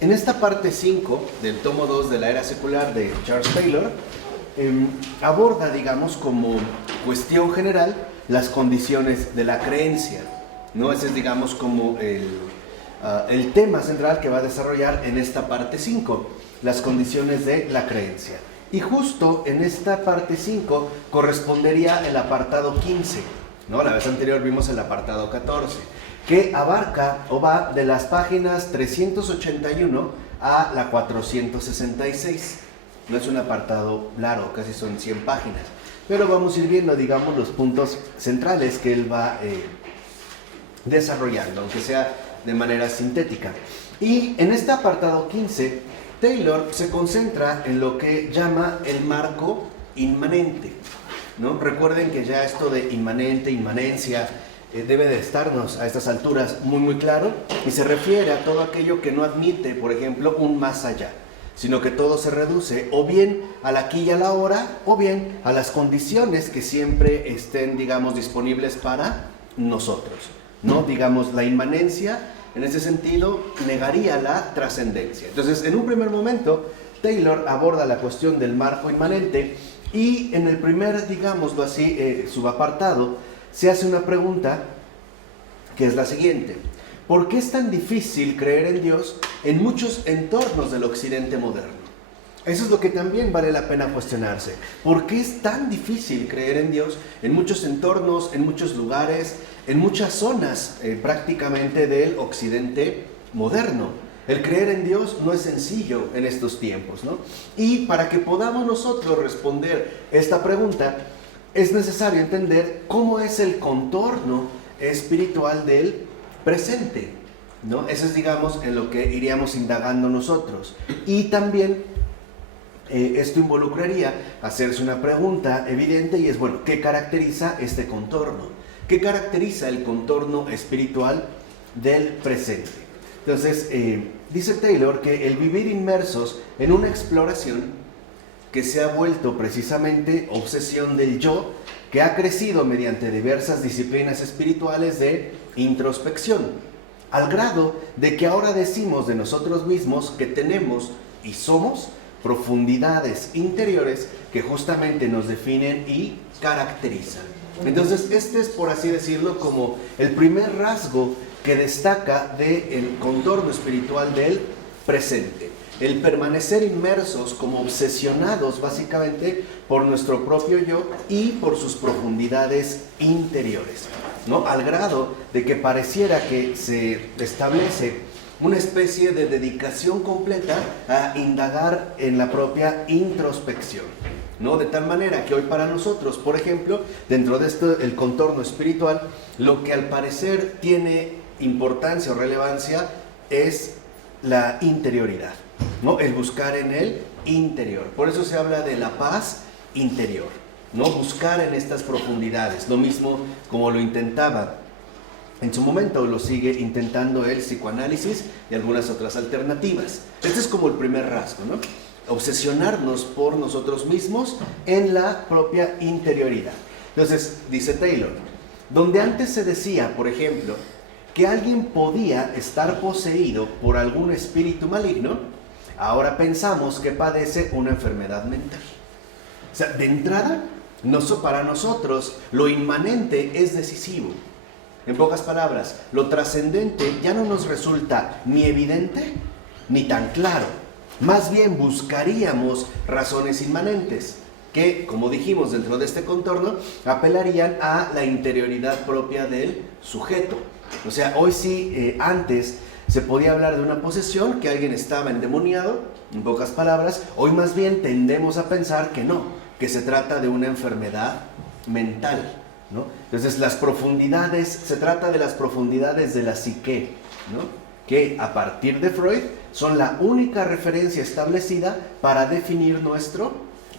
En esta parte 5 del tomo 2 de la era secular de Charles Taylor, aborda, digamos, como cuestión general las condiciones de la creencia, ¿no? Ese es, digamos, como el tema central que va a desarrollar en esta parte 5, las condiciones de la creencia. Y justo en esta parte 5 correspondería el apartado 15, ¿no? La vez anterior vimos el apartado 14, que abarca o va de las páginas 381 a la 466. No es un apartado largo, casi son 100 páginas, pero vamos a ir viendo, digamos, los puntos centrales que él va desarrollando, aunque sea de manera sintética. Y en este apartado 15, Taylor se concentra en lo que llama el marco inmanente, ¿no? Recuerden que ya esto de inmanente, inmanencia, debe de estarnos a estas alturas muy claro, y se refiere a todo aquello que no admite, por ejemplo, un más allá, sino que todo se reduce o bien al aquí y a la ahora, o bien a las condiciones que siempre estén, digamos, disponibles para nosotros, ¿no? Digamos, la inmanencia, en ese sentido, negaría la trascendencia. Entonces, en un primer momento, Taylor aborda la cuestión del marco inmanente, y en el primer, digámoslo así, subapartado, se hace una pregunta que es la siguiente: ¿por qué es tan difícil creer en Dios en muchos entornos del occidente moderno? Eso es lo que también vale la pena cuestionarse. ¿Por qué es tan difícil creer en Dios en muchos entornos, en muchos lugares, en muchas zonas prácticamente del occidente moderno? El creer en Dios no es sencillo en estos tiempos, ¿no? Y para que podamos nosotros responder esta pregunta, es necesario entender cómo es el contorno espiritual del presente, ¿no? Eso es, digamos, en lo que iríamos indagando nosotros. Y también esto involucraría hacerse una pregunta evidente, y es, bueno, ¿qué caracteriza este contorno? ¿Qué caracteriza el contorno espiritual del presente? Entonces, dice Taylor que el vivir inmersos en una exploración que se ha vuelto precisamente obsesión del yo, que ha crecido mediante diversas disciplinas espirituales de introspección, al grado de que ahora decimos de nosotros mismos que tenemos y somos profundidades interiores que justamente nos definen y caracterizan. Entonces, este es, por así decirlo, como el primer rasgo que destaca del contorno espiritual del presente. El permanecer inmersos, como obsesionados básicamente por nuestro propio yo y por sus profundidades interiores, ¿no? Al grado de que pareciera que se establece una especie de dedicación completa a indagar en la propia introspección, ¿no? De tal manera que hoy para nosotros, por ejemplo, dentro de el contorno espiritual, lo que al parecer tiene importancia o relevancia es la interioridad, ¿no? El buscar en el interior. Por eso se habla de la paz interior, ¿no? Buscar en estas profundidades, lo mismo como lo intentaba en su momento, lo sigue intentando el psicoanálisis y algunas otras alternativas. Este es como el primer rasgo, ¿no? Obsesionarnos por nosotros mismos en la propia interioridad. Entonces, dice Taylor, donde antes se decía, por ejemplo, que alguien podía estar poseído por algún espíritu maligno, ahora pensamos que padece una enfermedad mental. O sea, de entrada, para nosotros lo inmanente es decisivo. En pocas palabras, lo trascendente ya no nos resulta ni evidente ni tan claro. Más bien buscaríamos razones inmanentes que, como dijimos dentro de este contorno, apelarían a la interioridad propia del sujeto. O sea, hoy sí, antes se podía hablar de una posesión, que alguien estaba endemoniado, en pocas palabras. Hoy más bien tendemos a pensar que no, que se trata de una enfermedad mental, ¿no? Entonces se trata de las profundidades de la psique, ¿no? Que a partir de Freud son la única referencia establecida para definir nuestro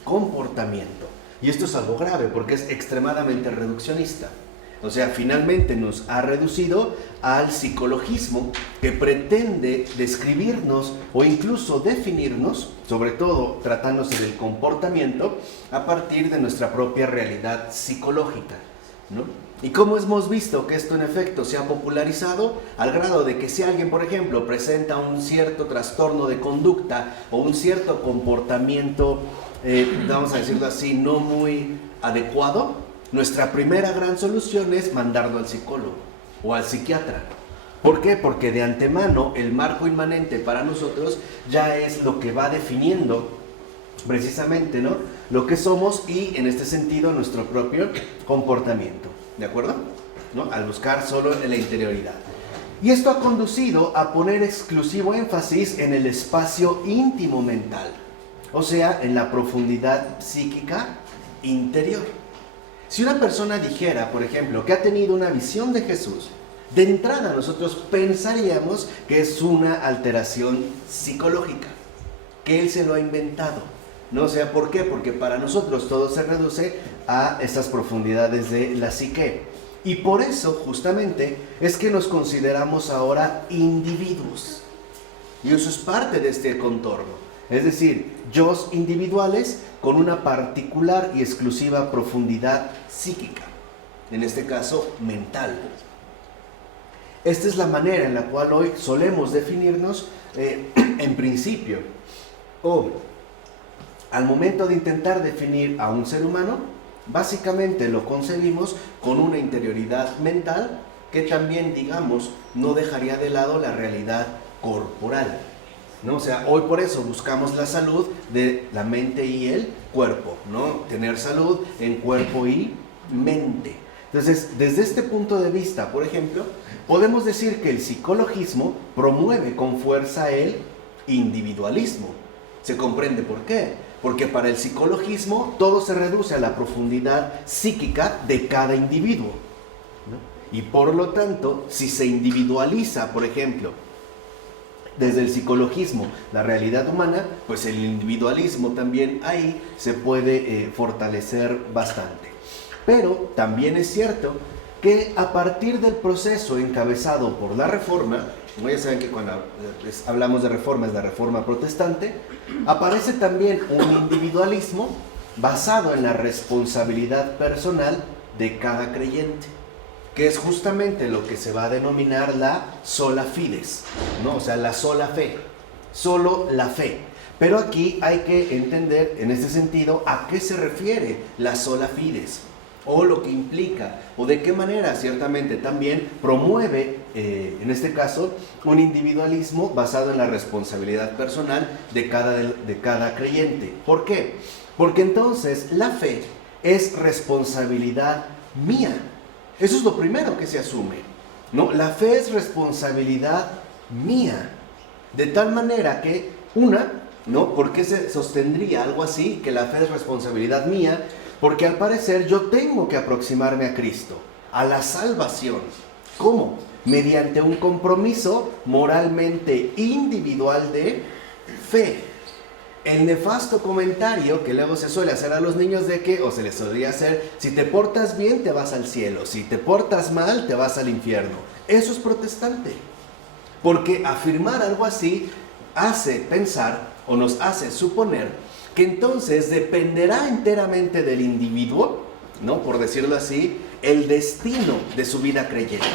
comportamiento. Y esto es algo grave porque es extremadamente reduccionista. O sea, finalmente nos ha reducido al psicologismo, que pretende describirnos o incluso definirnos, sobre todo tratándose del comportamiento, a partir de nuestra propia realidad psicológica, ¿no? ¿Y cómo hemos visto que esto en efecto se ha popularizado? Al grado de que si alguien, por ejemplo, presenta un cierto trastorno de conducta o un cierto comportamiento, vamos a decirlo así, no muy adecuado, nuestra primera gran solución es mandarlo al psicólogo o al psiquiatra. ¿Por qué? Porque de antemano el marco inmanente para nosotros ya es lo que va definiendo precisamente, ¿no?, lo que somos y en este sentido nuestro propio comportamiento. ¿De acuerdo? ¿No? Al buscar solo en la interioridad. Y esto ha conducido a poner exclusivo énfasis en el espacio íntimo mental, o sea, en la profundidad psíquica interior. Si una persona dijera, por ejemplo, que ha tenido una visión de Jesús, de entrada nosotros pensaríamos que es una alteración psicológica, que él se lo ha inventado. ¿No? O sea, ¿por qué? Porque para nosotros todo se reduce a estas profundidades de la psique. Y por eso, justamente, es que nos consideramos ahora individuos. Y eso es parte de este contorno. Es decir, yos individuales con una particular y exclusiva profundidad psíquica. En este caso, mental. Esta es la manera en la cual hoy solemos definirnos en principio. Al momento de intentar definir a un ser humano, básicamente lo concebimos con una interioridad mental que también, digamos, no dejaría de lado la realidad corporal, ¿no? O sea, hoy por eso buscamos la salud de la mente y el cuerpo, ¿no? Tener salud en cuerpo y mente. Entonces, desde este punto de vista, por ejemplo, podemos decir que el psicologismo promueve con fuerza el individualismo. ¿Se comprende por qué? Porque para el psicologismo todo se reduce a la profundidad psíquica de cada individuo, ¿no? Y por lo tanto, si se individualiza, por ejemplo, desde el psicologismo la realidad humana, pues el individualismo también ahí se puede fortalecer bastante. Pero también es cierto que a partir del proceso encabezado por la Reforma, ya saben que cuando hablamos de reforma es la Reforma protestante, aparece también un individualismo basado en la responsabilidad personal de cada creyente, que es justamente lo que se va a denominar la sola fides, ¿no? O sea, la sola fe, solo la fe. Pero aquí hay que entender en este sentido a qué se refiere la sola fides, o lo que implica, o de qué manera ciertamente también promueve, en este caso, un individualismo basado en la responsabilidad personal de cada creyente. ¿Por qué? Porque entonces la fe es responsabilidad mía. Eso es lo primero que se asume, ¿no? La fe es responsabilidad mía. De tal manera que, ¿no? ¿Por qué se sostendría algo así, que la fe es responsabilidad mía? Porque al parecer yo tengo que aproximarme a Cristo, a la salvación. ¿Cómo? Mediante un compromiso moralmente individual de fe. El nefasto comentario que luego se suele hacer a los niños de que, o se les solía hacer, si te portas bien te vas al cielo, si te portas mal te vas al infierno. Eso es protestante. Porque afirmar algo así hace pensar o nos hace suponer que entonces dependerá enteramente del individuo, ¿no? Por decirlo así, el destino de su vida creyente.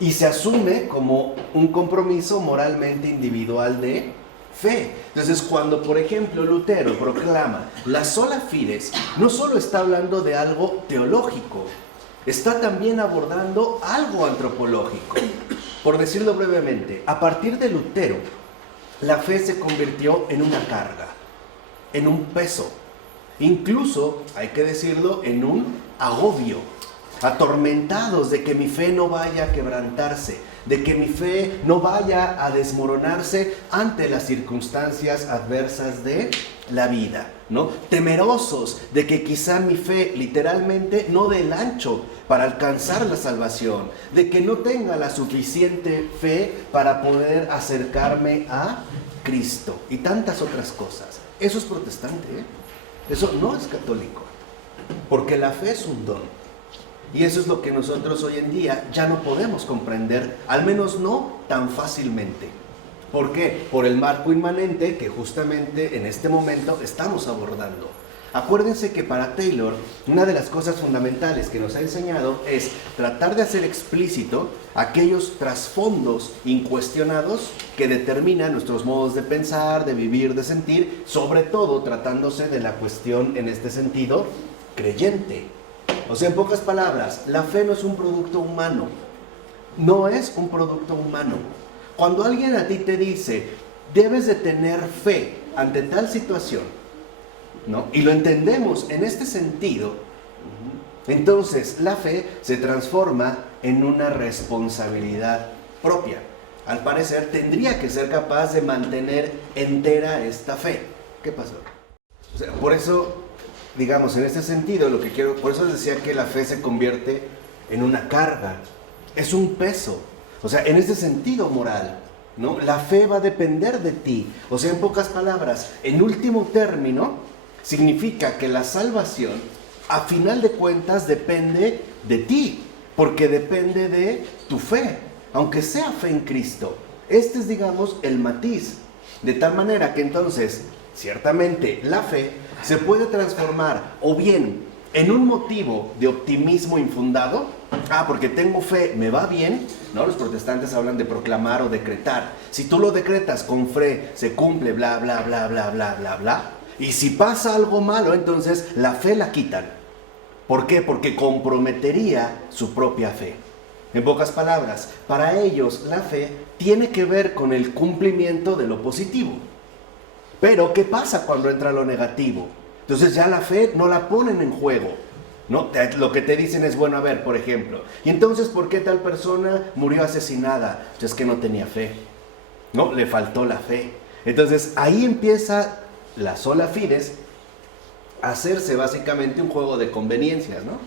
Y se asume como un compromiso moralmente individual de fe. Entonces, cuando, por ejemplo, Lutero proclama la sola fides, no solo está hablando de algo teológico, está también abordando algo antropológico. Por decirlo brevemente, a partir de Lutero, la fe se convirtió en una carga, en un peso, incluso, hay que decirlo, en un agobio, atormentados de que mi fe no vaya a quebrantarse, de que mi fe no vaya a desmoronarse ante las circunstancias adversas de la vida, ¿no? Temerosos de que quizá mi fe literalmente no dé el ancho para alcanzar la salvación, de que no tenga la suficiente fe para poder acercarme a Cristo y tantas otras cosas. Eso es protestante, ¿eh? Eso no es católico, porque la fe es un don. Y eso es lo que nosotros hoy en día ya no podemos comprender, al menos no tan fácilmente. ¿Por qué? Por el marco inmanente que justamente en este momento estamos abordando. Acuérdense que para Taylor, una de las cosas fundamentales que nos ha enseñado es tratar de hacer explícito aquellos trasfondos incuestionados que determinan nuestros modos de pensar, de vivir, de sentir, sobre todo tratándose de la cuestión en este sentido creyente. O sea, en pocas palabras, la fe no es un producto humano, no es un producto humano. Cuando alguien a ti te dice, debes de tener fe ante tal situación, ¿no? Y lo entendemos en este sentido, entonces la fe se transforma en una responsabilidad propia. Al parecer tendría que ser capaz de mantener entera esta fe. ¿Qué pasó? O sea, por eso, digamos, en este sentido, por eso les decía que la fe se convierte en una carga, es un peso. O sea, en este sentido moral, ¿no? La fe va a depender de ti. O sea, en pocas palabras, en último término, significa que la salvación, a final de cuentas, depende de ti, porque depende de tu fe, aunque sea fe en Cristo. Este es, digamos, el matiz. De tal manera que entonces, ciertamente, la fe se puede transformar o bien en un motivo de optimismo infundado. Porque tengo fe, me va bien, ¿no? Los protestantes hablan de proclamar o decretar. Si tú lo decretas con fe, se cumple, bla, bla, bla, bla, bla, bla, bla. Y si pasa algo malo, entonces la fe la quitan. ¿Por qué? Porque comprometería su propia fe. En pocas palabras, para ellos la fe tiene que ver con el cumplimiento de lo positivo. Pero, ¿qué pasa cuando entra lo negativo? Entonces ya la fe no la ponen en juego, ¿no? Lo que te dicen es, bueno, a ver, por ejemplo, ¿y entonces por qué tal persona murió asesinada? Pues es que no tenía fe, ¿no? Le faltó la fe. Entonces ahí empieza la sola fides a hacerse básicamente un juego de conveniencias, ¿no?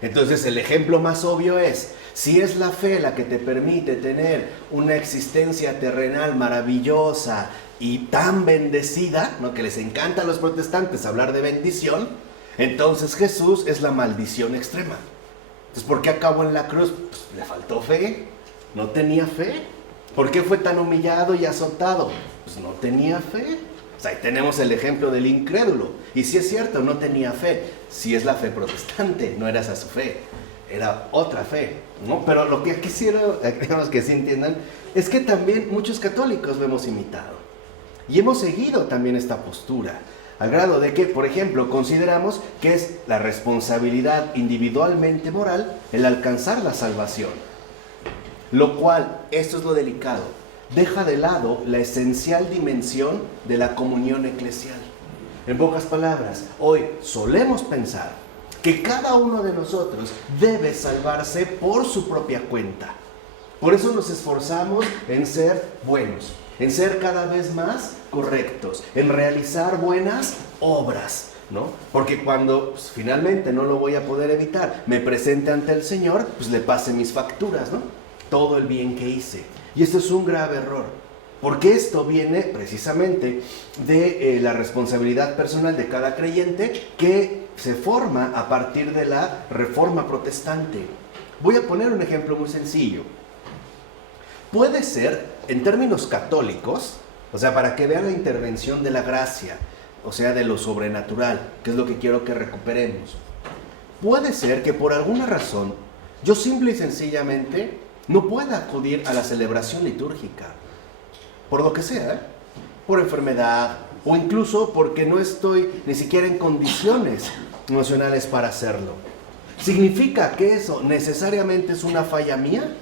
Entonces el ejemplo más obvio es, si es la fe la que te permite tener una existencia terrenal maravillosa y tan bendecida, ¿no? Que les encanta a los protestantes hablar de bendición, entonces Jesús es la maldición extrema. Entonces, ¿por qué acabó en la cruz? Pues le faltó fe, no tenía fe. ¿Por qué fue tan humillado y azotado? Pues no tenía fe. O sea, ahí tenemos el ejemplo del incrédulo. Y si es cierto, no tenía fe. Si es la fe protestante, no era esa su fe, era otra fe, ¿no? Pero lo que quisiera, digamos que sí entiendan, es que también muchos católicos lo hemos imitado. Y hemos seguido también esta postura, al grado de que, por ejemplo, consideramos que es la responsabilidad individualmente moral el alcanzar la salvación. Lo cual, esto es lo delicado, deja de lado la esencial dimensión de la comunión eclesial. En pocas palabras, hoy solemos pensar que cada uno de nosotros debe salvarse por su propia cuenta. Por eso nos esforzamos en ser buenos, en ser cada vez más correctos, en realizar buenas obras, ¿no? Porque cuando pues, finalmente no lo voy a poder evitar, me presente ante el Señor, pues le pase mis facturas, ¿no? Todo el bien que hice. Y esto es un grave error, porque esto viene precisamente de la responsabilidad personal de cada creyente que se forma a partir de la Reforma Protestante. Voy a poner un ejemplo muy sencillo. Puede ser, en términos católicos, o sea, para que vean la intervención de la gracia, o sea, de lo sobrenatural, que es lo que quiero que recuperemos. Puede ser que por alguna razón yo simple y sencillamente no pueda acudir a la celebración litúrgica, por lo que sea, por enfermedad, o incluso porque no estoy ni siquiera en condiciones emocionales para hacerlo. ¿Significa que eso necesariamente es una falla mía?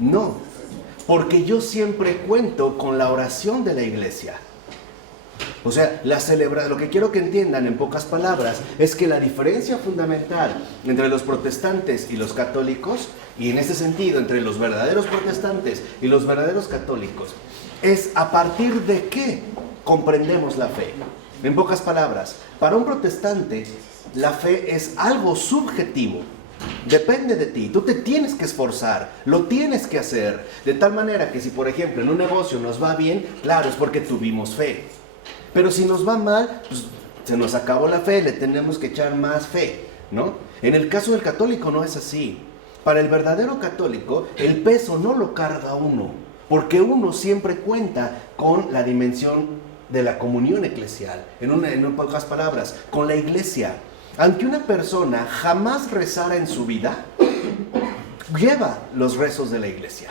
No, porque yo siempre cuento con la oración de la iglesia. O sea, lo que quiero que entiendan en pocas palabras es que la diferencia fundamental entre los protestantes y los católicos, y en ese sentido entre los verdaderos protestantes y los verdaderos católicos, es a partir de qué comprendemos la fe. En pocas palabras, para un protestante la fe es algo subjetivo. Depende de ti, tú te tienes que esforzar, lo tienes que hacer, de tal manera que si por ejemplo en un negocio nos va bien, claro, es porque tuvimos fe. Pero si nos va mal, pues se nos acabó la fe, le tenemos que echar más fe, ¿no? En el caso del católico no es así. Para el verdadero católico, el peso no lo carga uno, porque uno siempre cuenta con la dimensión de la comunión eclesial, en pocas palabras, con la iglesia. Aunque una persona jamás rezara en su vida, lleva los rezos de la iglesia.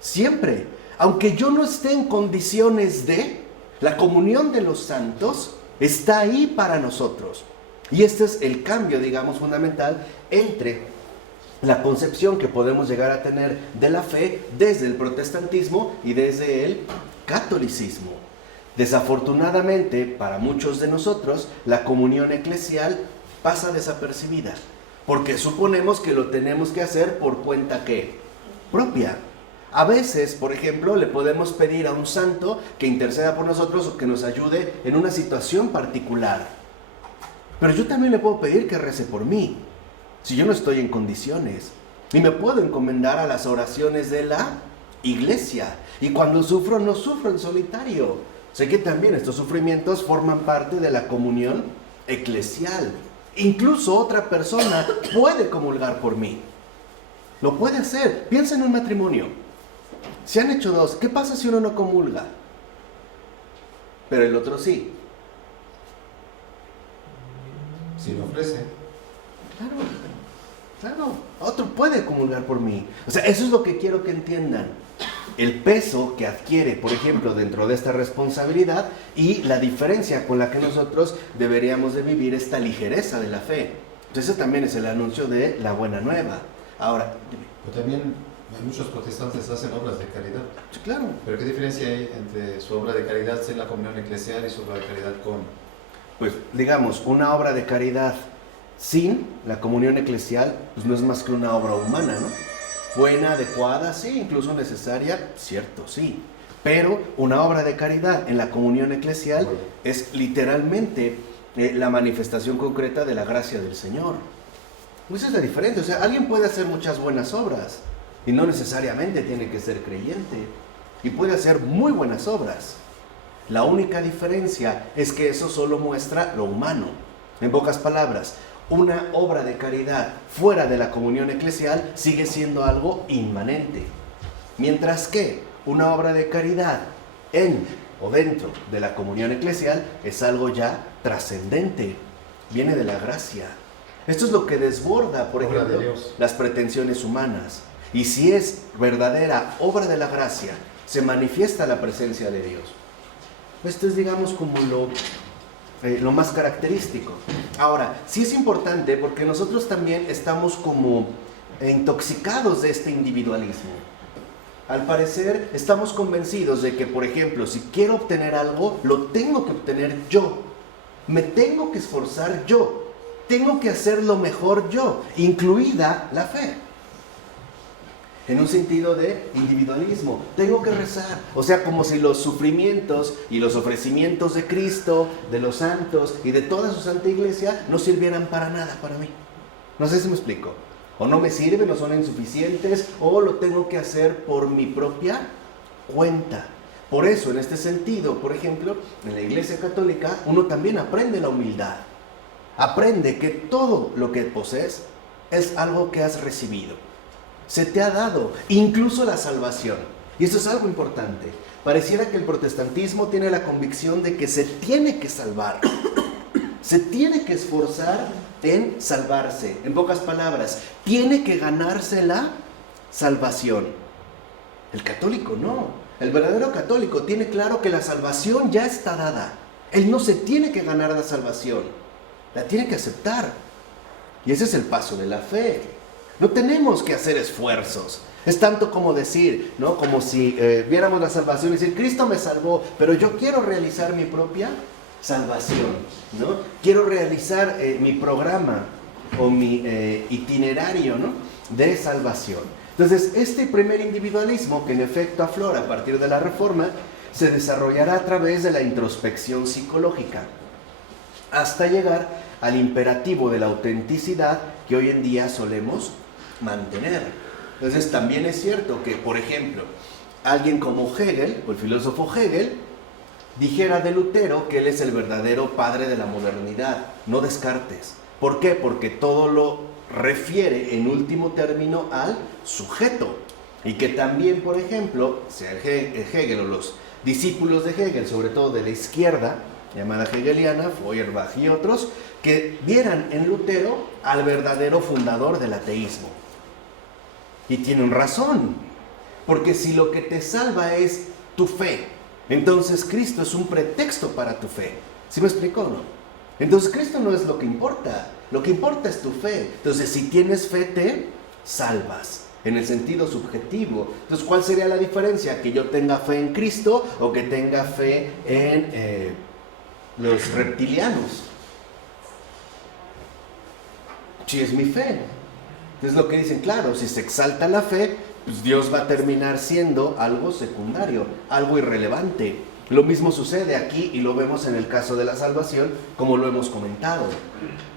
Siempre. Aunque yo no esté en condiciones de, la comunión de los santos está ahí para nosotros. Y este es el cambio, digamos, fundamental entre la concepción que podemos llegar a tener de la fe desde el protestantismo y desde el catolicismo. Desafortunadamente, para muchos de nosotros, la comunión eclesial pasa desapercibida, porque suponemos que lo tenemos que hacer por cuenta ¿qué? Propia. A veces, por ejemplo, le podemos pedir a un santo que interceda por nosotros o que nos ayude en una situación particular. Pero yo también le puedo pedir que rece por mí, si yo no estoy en condiciones. Y me puedo encomendar a las oraciones de la iglesia. Y cuando sufro, no sufro en solitario. Sé que también estos sufrimientos forman parte de la comunión eclesial. Incluso otra persona puede comulgar por mí. Lo puede hacer. Piensa en un matrimonio. Se han hecho dos. ¿Qué pasa si uno no comulga? Pero el otro sí. Si lo ofrece. Claro. Otro puede comulgar por mí. O sea, eso es lo que quiero que entiendan. El peso que adquiere, por ejemplo, dentro de esta responsabilidad y la diferencia con la que nosotros deberíamos de vivir esta ligereza de la fe. Entonces, ese también es el anuncio de la buena nueva. Ahora, Pero también muchos protestantes hacen obras de caridad. claro. ¿Pero qué diferencia hay entre su obra de caridad sin la comunión eclesial y su obra de caridad con? Pues, digamos, una obra de caridad sin la comunión eclesial, pues no es más que una obra humana, ¿no? Buena, adecuada, sí, incluso necesaria, cierto, sí. Pero una obra de caridad en la comunión eclesial es literalmente la manifestación concreta de la gracia del Señor. Esa es la diferencia. O sea, alguien puede hacer muchas buenas obras y no necesariamente tiene que ser creyente. Y puede hacer muy buenas obras. La única diferencia es que eso solo muestra lo humano. En pocas palabras, una obra de caridad fuera de la comunión eclesial sigue siendo algo inmanente. Mientras que una obra de caridad en o dentro de la comunión eclesial es algo ya trascendente. Viene de la gracia. Esto es lo que desborda, por ejemplo, las pretensiones humanas. Y si es verdadera obra de la gracia, se manifiesta la presencia de Dios. Esto es, digamos, como lo más característico. Ahora, sí es importante porque nosotros también estamos como intoxicados de este individualismo. Al parecer, estamos convencidos de que, por ejemplo, si quiero obtener algo, lo tengo que obtener yo. Me tengo que esforzar yo. Tengo que hacer lo mejor yo, incluida la fe. En un sentido de individualismo, tengo que rezar. O sea, como si los sufrimientos y los ofrecimientos de Cristo, de los santos y de toda su santa iglesia no sirvieran para nada para mí. No sé si me explico. O no me sirven, o son insuficientes, o lo tengo que hacer por mi propia cuenta. Por eso, en este sentido, por ejemplo, en la Iglesia Católica, uno también aprende la humildad. Aprende que todo lo que posees es algo que has recibido. Se te ha dado, incluso la salvación. Y eso es algo importante. Pareciera que el protestantismo tiene la convicción de que se tiene que salvar. Se tiene que esforzar en salvarse. En pocas palabras, tiene que ganarse la salvación. El católico no. El verdadero católico tiene claro que la salvación ya está dada. Él no se tiene que ganar la salvación. La tiene que aceptar. Y ese es el paso de la fe. No tenemos que hacer esfuerzos. Es tanto como decir, ¿no? Como si viéramos la salvación y decir, Cristo me salvó, pero yo quiero realizar mi propia salvación, ¿no? Quiero realizar mi programa o mi itinerario, ¿no? De salvación. Entonces, este primer individualismo que en efecto aflora a partir de la Reforma se desarrollará a través de la introspección psicológica hasta llegar al imperativo de la autenticidad que hoy en día solemos mantener. Entonces también es cierto que, por ejemplo, alguien como Hegel, o el filósofo Hegel, dijera de Lutero que él es el verdadero padre de la modernidad, no Descartes. ¿Por qué? Porque todo lo refiere en último término al sujeto. Y que también, por ejemplo, sea Hegel o los discípulos de Hegel, sobre todo de la izquierda, llamada hegeliana, Feuerbach y otros, que vieran en Lutero al verdadero fundador del ateísmo. Y tienen razón, porque si lo que te salva es tu fe, entonces Cristo es un pretexto para tu fe. ¿Sí me explico o no? Entonces Cristo no es lo que importa es tu fe. Entonces si tienes fe te salvas, en el sentido subjetivo. Entonces, ¿cuál sería la diferencia? Que yo tenga fe en Cristo o que tenga fe en los reptilianos. Si es mi fe. Es lo que dicen, claro, si se exalta la fe, pues Dios va a terminar siendo algo secundario, algo irrelevante. Lo mismo sucede aquí y lo vemos en el caso de la salvación, como lo hemos comentado.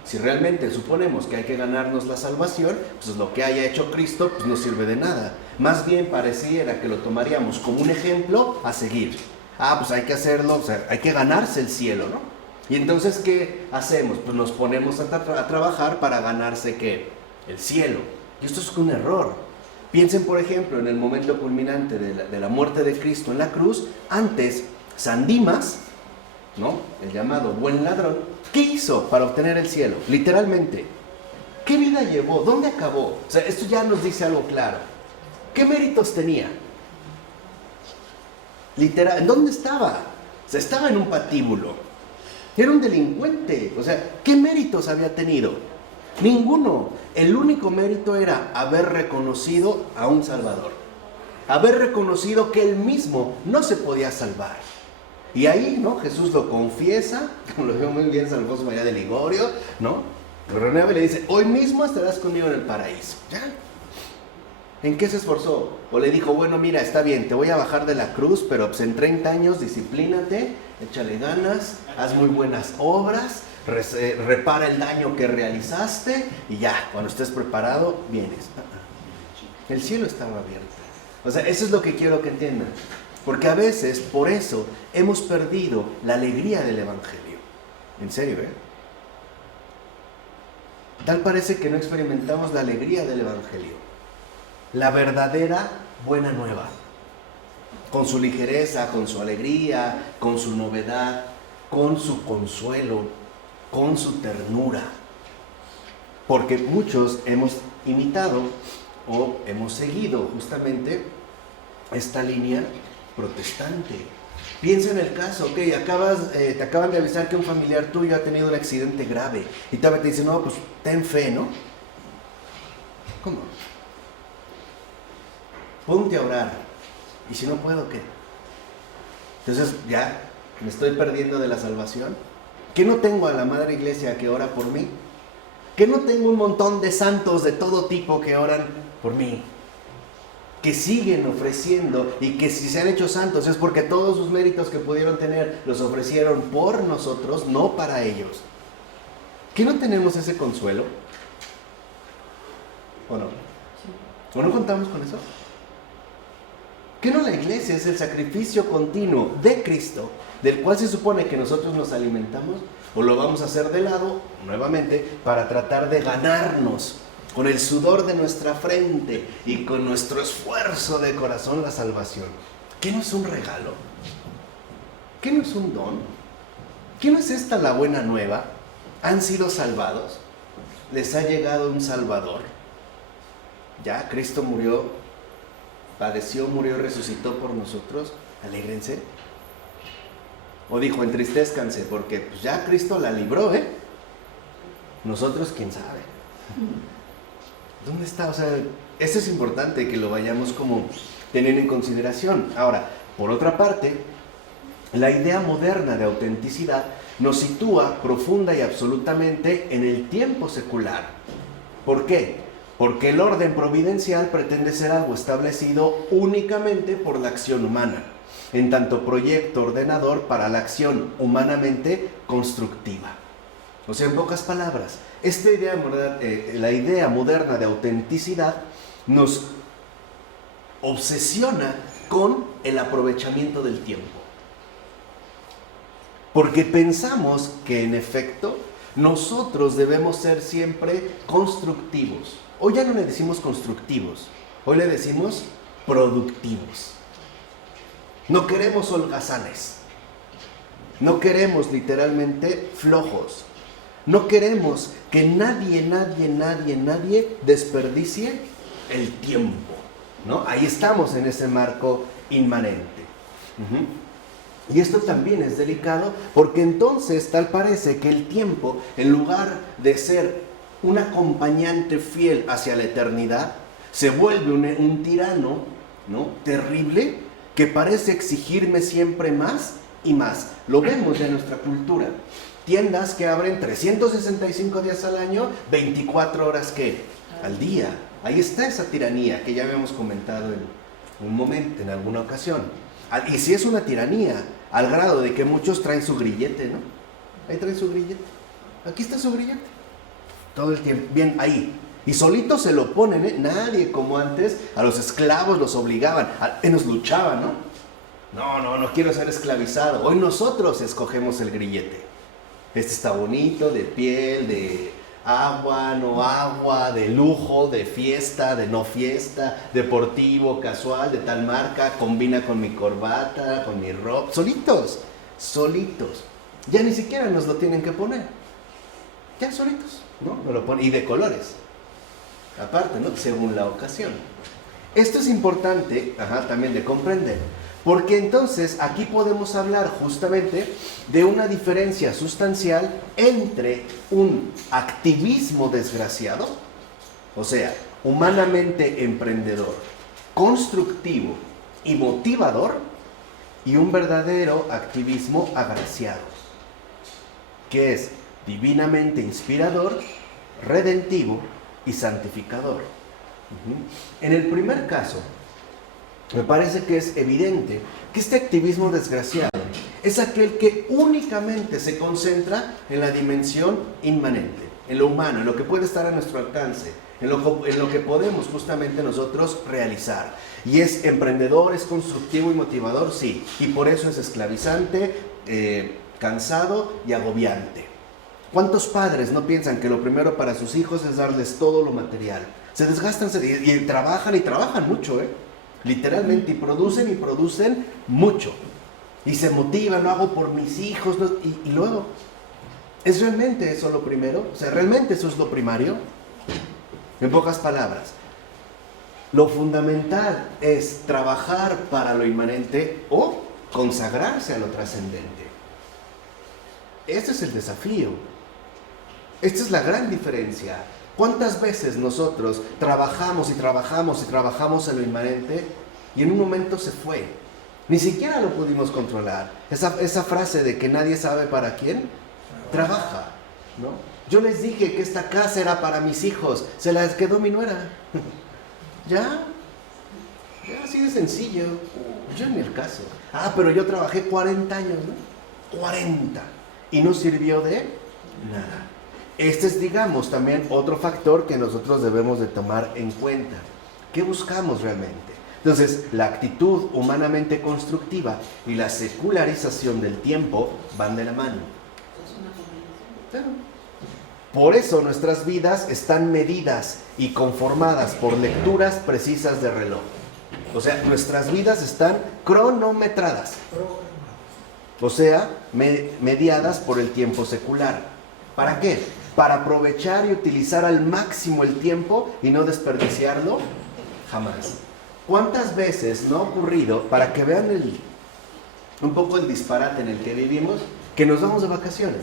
Si realmente suponemos que hay que ganarnos la salvación, pues lo que haya hecho Cristo pues no sirve de nada. Más bien pareciera que lo tomaríamos como un ejemplo a seguir. Pues hay que hacerlo, o sea, hay que ganarse el cielo, ¿no? Y entonces, ¿qué hacemos? Pues nos ponemos a trabajar para ganarse, ¿qué? El cielo. Y esto es un error. Piensen, por ejemplo, en el momento culminante de la muerte de Cristo en la cruz. Antes, San Dimas, ¿no?, el llamado buen ladrón, ¿qué hizo para obtener el cielo? Literalmente, ¿qué vida llevó? ¿Dónde acabó? O sea, esto ya nos dice algo claro. ¿Qué méritos tenía? Literal, ¿en dónde estaba? O sea, estaba en un patíbulo. Era un delincuente. O sea, ¿qué méritos había tenido? Ninguno. El único mérito era haber reconocido a un Salvador. Haber reconocido que él mismo no se podía salvar. Y ahí, ¿no?, Jesús lo confiesa, como lo vio muy bien San Alfonso María de Ligorio, ¿no? Lo renueva y le dice, hoy mismo estarás conmigo en el paraíso. ¿Ya? ¿En qué se esforzó? O le dijo, bueno, mira, está bien, te voy a bajar de la cruz, pero pues en 30 años disciplínate, échale ganas, haz muy buenas obras, repara el daño que realizaste y ya, cuando estés preparado, vienes. El cielo estaba abierto. O sea, eso es lo que quiero que entiendan. Porque a veces, por eso, hemos perdido la alegría del Evangelio. En serio, Tal parece que no experimentamos la alegría del Evangelio. La verdadera buena nueva. Con su ligereza, con su alegría, con su novedad, con su consuelo, con su ternura. Porque muchos hemos imitado o hemos seguido justamente esta línea protestante. Piensa en el caso, te acaban de avisar que un familiar tuyo ha tenido un accidente grave y todavía te dicen, no, pues ten fe, ¿no? ¿Cómo? Ponte a orar. ¿Y si no puedo, qué? Entonces, ¿ya me estoy perdiendo de la salvación? ¿Que no tengo a la Madre Iglesia que ora por mí? ¿Que no tengo un montón de santos de todo tipo que oran por mí? Que siguen ofreciendo, y que si se han hecho santos es porque todos sus méritos que pudieron tener los ofrecieron por nosotros, no para ellos. ¿Que no tenemos ese consuelo? ¿O no? ¿O no contamos con eso? ¿Que no la iglesia es el sacrificio continuo de Cristo, del cual se supone que nosotros nos alimentamos? ¿O lo vamos a hacer de lado, nuevamente, para tratar de ganarnos con el sudor de nuestra frente y con nuestro esfuerzo de corazón la salvación? ¿Qué no es un regalo? ¿Qué no es un don? ¿Qué no es esta la buena nueva? ¿Han sido salvados? ¿Les ha llegado un Salvador? Ya, Cristo murió, padeció, murió, resucitó por nosotros. Alégrense. O dijo, entristezcanse, porque pues ya Cristo la libró, Nosotros, quién sabe. ¿Dónde está? O sea, eso es importante que lo vayamos como teniendo en consideración. Ahora, por otra parte, la idea moderna de autenticidad nos sitúa profunda y absolutamente en el tiempo secular. ¿Por qué? Porque el orden providencial pretende ser algo establecido únicamente por la acción humana, en tanto proyecto ordenador para la acción humanamente constructiva. O sea, en pocas palabras, la idea moderna de autenticidad nos obsesiona con el aprovechamiento del tiempo. Porque pensamos que, en efecto, nosotros debemos ser siempre constructivos. Hoy ya no le decimos constructivos, hoy le decimos productivos. No queremos holgazanes. No queremos literalmente flojos. No queremos que nadie desperdicie el tiempo, ¿no? Ahí estamos en ese marco inmanente. Y esto también es delicado porque entonces tal parece que el tiempo, en lugar de ser un acompañante fiel hacia la eternidad, se vuelve un tirano, ¿no? Terrible, que parece exigirme siempre más y más. Lo vemos en nuestra cultura. Tiendas que abren 365 días al año, 24 horas ¿qué? Al día. Ahí está esa tiranía que ya habíamos comentado en un momento, en alguna ocasión. Y si es una tiranía, al grado de que muchos traen su grillete, ¿no? Ahí traen su grillete. Aquí está su grillete. Todo el tiempo. Bien, ahí. Y solitos se lo ponen, ¿eh? Nadie como antes. A los esclavos los obligaban. Nos luchaban, ¿no? No quiero ser esclavizado. Hoy nosotros escogemos el grillete. Este está bonito, de piel, de agua, no agua, de lujo, de fiesta, de no fiesta, deportivo, casual, de tal marca, combina con mi corbata, con mi ropa. Solitos. Ya ni siquiera nos lo tienen que poner. Ya solitos, ¿no? Nos lo ponen. Y de colores. Aparte, ¿no? Según la ocasión. Esto es importante, también de comprender. Porque entonces aquí podemos hablar justamente de una diferencia sustancial entre un activismo desgraciado, o sea, humanamente emprendedor, constructivo y motivador, y un verdadero activismo agraciado, que es divinamente inspirador, redentivo y santificador. En el primer caso, me parece que es evidente que este activismo desgraciado es aquel que únicamente se concentra en la dimensión inmanente, en lo humano, en lo que puede estar a nuestro alcance, en lo que podemos justamente nosotros realizar. Y es emprendedor, es constructivo y motivador, sí, y por eso es esclavizante, cansado y agobiante. ¿Cuántos padres no piensan que lo primero para sus hijos es darles todo lo material? Se desgastan y trabajan mucho, literalmente, y producen mucho. Y se motivan, lo hago por mis hijos, ¿no? Y luego, ¿es realmente eso lo primero? O sea, ¿realmente eso es lo primario? En pocas palabras, lo fundamental es trabajar para lo inmanente o consagrarse a lo trascendente. Este es el desafío. Esta es la gran diferencia. ¿Cuántas veces nosotros trabajamos en lo inmanente y en un momento se fue? Ni siquiera lo pudimos controlar. Esa frase de que nadie sabe para quién trabaja, ¿no? Yo les dije que esta casa era para mis hijos, se las quedó mi nuera. Ya así de sencillo. Yo en el caso. Pero yo trabajé 40 años, ¿no? 40. Y no sirvió de nada. Este es, digamos, también otro factor que nosotros debemos de tomar en cuenta. ¿Qué buscamos realmente? Entonces, la actitud humanamente constructiva y la secularización del tiempo van de la mano. Claro. Por eso nuestras vidas están medidas y conformadas por lecturas precisas de reloj. O sea, nuestras vidas están cronometradas. O sea, mediadas por el tiempo secular. ¿Para qué? Para aprovechar y utilizar al máximo el tiempo y no desperdiciarlo jamás. ¿Cuántas veces no ha ocurrido, para que vean un poco el disparate en el que vivimos, que nos vamos de vacaciones?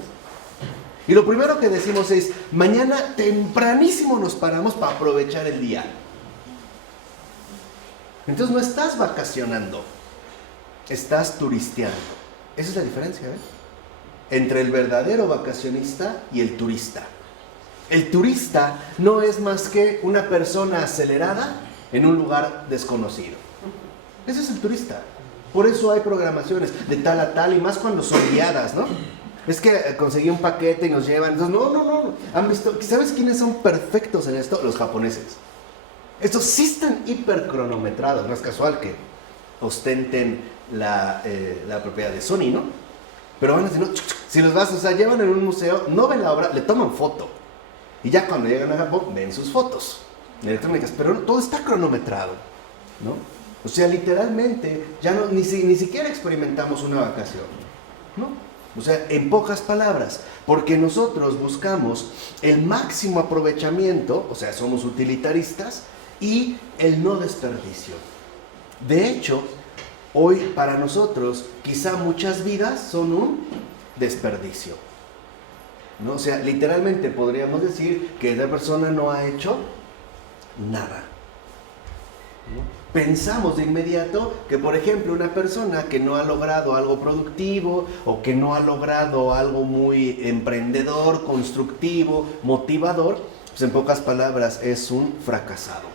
Y lo primero que decimos es, mañana tempranísimo nos paramos para aprovechar el día. Entonces no estás vacacionando, estás turisteando. Esa es la diferencia, entre el verdadero vacacionista y el turista. El turista no es más que una persona acelerada en un lugar desconocido. Ese es el turista. Por eso hay programaciones de tal a tal, y más cuando son guiadas, ¿no? Es que conseguí un paquete y nos llevan. Entonces, no. ¿Han visto? ¿Sabes quiénes son perfectos en esto? Los japoneses. Estos sí están hipercronometrados. No es casual que ostenten la propiedad de Sony, ¿no? Pero van a decir, no, si los vas, o sea, llevan en un museo, no ven la obra, le toman foto. Y ya cuando llegan a Japón, ven sus fotos electrónicas. Pero todo está cronometrado, ¿no? O sea, literalmente, ya no, ni siquiera experimentamos una vacación, ¿no? O sea, en pocas palabras, porque nosotros buscamos el máximo aprovechamiento, o sea, somos utilitaristas, y el no desperdicio. De hecho, hoy para nosotros, quizá muchas vidas son un desperdicio, ¿no? O sea, literalmente podríamos decir que esa persona no ha hecho nada, ¿no? Pensamos de inmediato que, por ejemplo, una persona que no ha logrado algo productivo o que no ha logrado algo muy emprendedor, constructivo, motivador, pues en pocas palabras es un fracasado.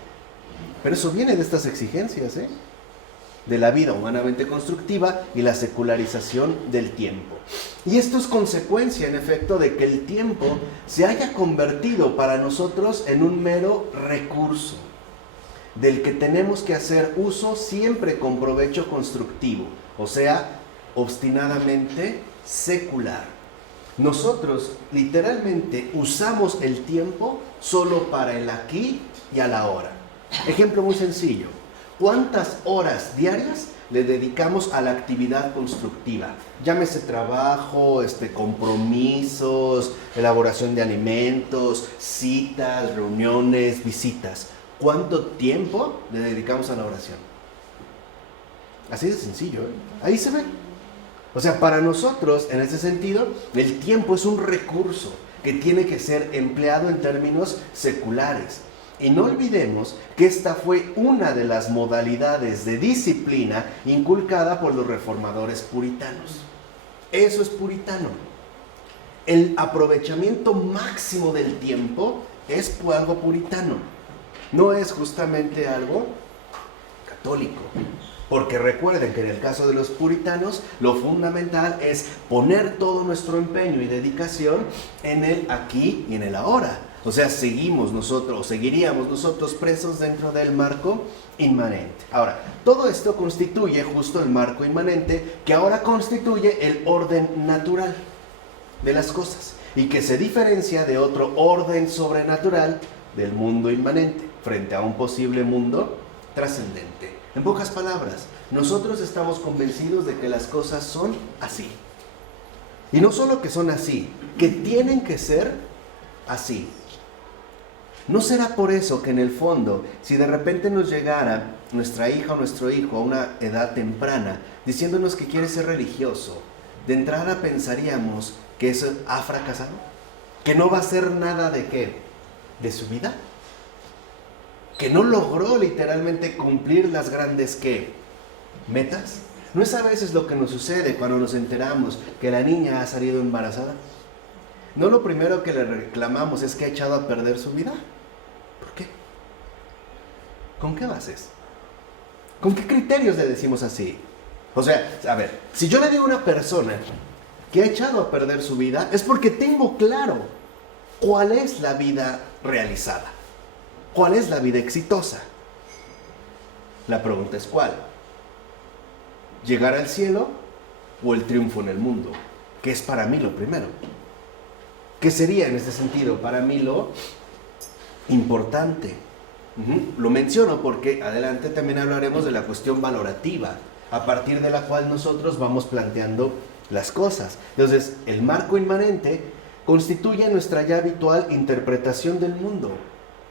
Pero eso viene de estas exigencias, de la vida humanamente constructiva y la secularización del tiempo. Y esto es consecuencia, en efecto, de que el tiempo se haya convertido para nosotros en un mero recurso, del que tenemos que hacer uso siempre con provecho constructivo, o sea, obstinadamente secular. Nosotros literalmente usamos el tiempo solo para el aquí y a la hora. Ejemplo muy sencillo, ¿cuántas horas diarias le dedicamos a la actividad constructiva? Llámese trabajo, compromisos, elaboración de alimentos, citas, reuniones, visitas. ¿Cuánto tiempo le dedicamos a la oración? Así de sencillo, Ahí se ve. O sea, para nosotros, en ese sentido, el tiempo es un recurso que tiene que ser empleado en términos seculares. Y no olvidemos que esta fue una de las modalidades de disciplina inculcada por los reformadores puritanos. Eso es puritano. El aprovechamiento máximo del tiempo es algo puritano. No es justamente algo católico. Porque recuerden que en el caso de los puritanos, lo fundamental es poner todo nuestro empeño y dedicación en el aquí y en el ahora. O sea, seguiríamos nosotros presos dentro del marco inmanente. Ahora, todo esto constituye justo el marco inmanente que ahora constituye el orden natural de las cosas y que se diferencia de otro orden sobrenatural del mundo inmanente frente a un posible mundo trascendente. En pocas palabras, nosotros estamos convencidos de que las cosas son así. Y no solo que son así, que tienen que ser así. ¿No será por eso que en el fondo, si de repente nos llegara nuestra hija o nuestro hijo a una edad temprana diciéndonos que quiere ser religioso, de entrada pensaríamos que eso ha fracasado? ¿Que no va a hacer nada de qué? ¿De su vida? ¿Que no logró literalmente cumplir las grandes ¿qué? ¿Metas? ¿No es a veces lo que nos sucede cuando nos enteramos que la niña ha salido embarazada? ¿No lo primero que le reclamamos es que ha echado a perder su vida? ¿Por qué? ¿Con qué bases? ¿Con qué criterios le decimos así? O sea, a ver, si yo le digo a una persona que ha echado a perder su vida, es porque tengo claro cuál es la vida realizada. ¿Cuál es la vida exitosa? La pregunta es ¿cuál? ¿Llegar al cielo o el triunfo en el mundo? Que es para mí lo primero. ¿Qué sería en ese sentido para mí lo importante? Lo menciono porque adelante también hablaremos de la cuestión valorativa, a partir de la cual nosotros vamos planteando las cosas. Entonces, el marco inmanente constituye nuestra ya habitual interpretación del mundo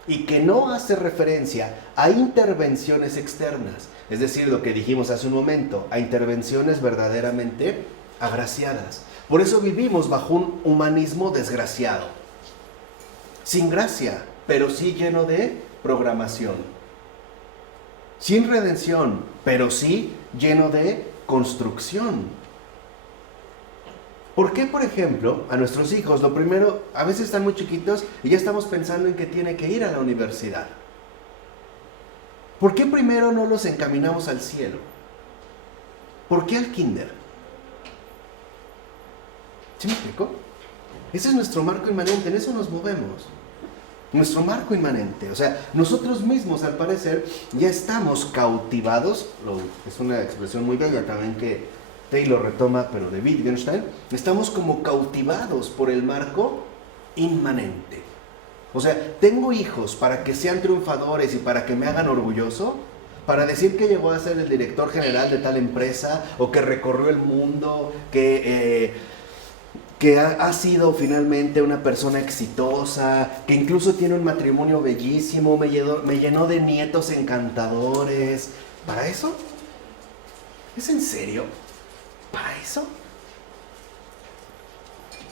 y que no hace referencia a intervenciones externas, es decir, lo que dijimos hace un momento, a intervenciones verdaderamente agraciadas. Por eso vivimos bajo un humanismo desgraciado, sin gracia, pero sí lleno de programación, sin redención, pero sí lleno de construcción. ¿Por qué, por ejemplo, a nuestros hijos, lo primero, a veces están muy chiquitos y ya estamos pensando en que tiene que ir a la universidad? ¿Por qué primero no los encaminamos al cielo? ¿Por qué al kinder? ¿Sí me explico? Ese es nuestro marco inmanente, en eso nos movemos. Nuestro marco inmanente, o sea, nosotros mismos al parecer ya estamos cautivados, es una expresión muy bella también que Taylor retoma, pero de Wittgenstein, estamos como cautivados por el marco inmanente. O sea, ¿tengo hijos para que sean triunfadores y para que me hagan orgulloso? para decir que llegó a ser el director general de tal empresa o que recorrió el mundo, que ha sido finalmente una persona exitosa, que incluso tiene un matrimonio bellísimo, me llenó de nietos encantadores. ¿Para eso? ¿Es en serio? ¿Para eso?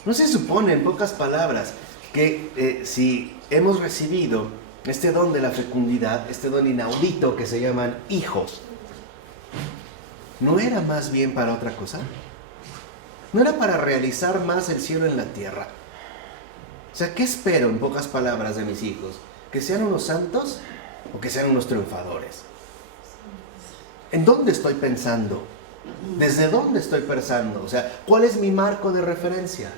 ¿No se supone, en pocas palabras, que si hemos recibido este don de la fecundidad, este don inaudito que se llaman hijos, ¿no era más bien para otra cosa? ¿No era para realizar más el cielo en la tierra? O sea, ¿qué espero, en pocas palabras, de mis hijos? ¿Que sean unos santos o que sean unos triunfadores? ¿En dónde estoy pensando? ¿Desde dónde estoy pensando? O sea, ¿cuál es mi marco de referencia?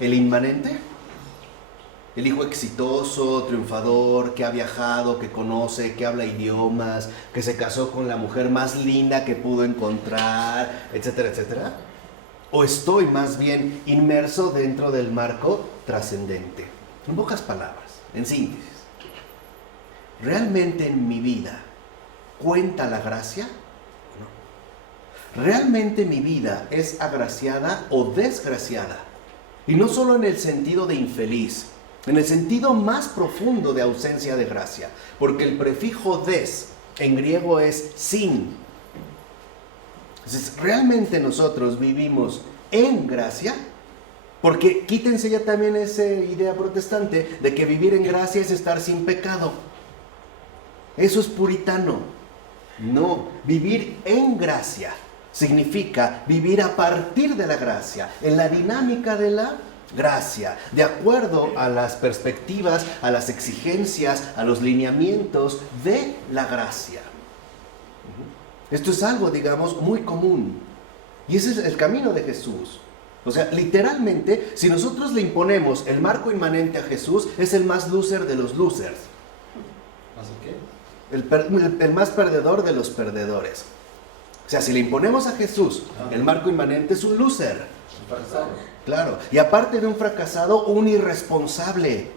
¿El inmanente? El hijo exitoso, triunfador, que ha viajado, que conoce, que habla idiomas, que se casó con la mujer más linda que pudo encontrar, etcétera, etcétera. ¿O estoy más bien inmerso dentro del marco trascendente? En pocas palabras, en síntesis, ¿realmente en mi vida cuenta la gracia o no? ¿Realmente mi vida es agraciada o desgraciada? Y no solo en el sentido de infeliz, en el sentido más profundo de ausencia de gracia, porque el prefijo des en griego es sin. Entonces, ¿realmente nosotros vivimos en gracia? Porque quítense ya también esa idea protestante de que vivir en gracia es estar sin pecado. Eso es puritano. No, vivir en gracia significa vivir a partir de la gracia, en la dinámica de la gracia, de acuerdo a las perspectivas, a las exigencias, a los lineamientos de la gracia. Esto es algo, digamos, muy común. Y ese es el camino de Jesús. O sea, literalmente, si nosotros le imponemos el marco inmanente a Jesús, es el más loser de los losers. ¿Así qué? El más perdedor de los perdedores. O sea, si le imponemos a Jesús el marco inmanente, es un loser. Un fracasado. Claro. Y aparte de un fracasado, un irresponsable.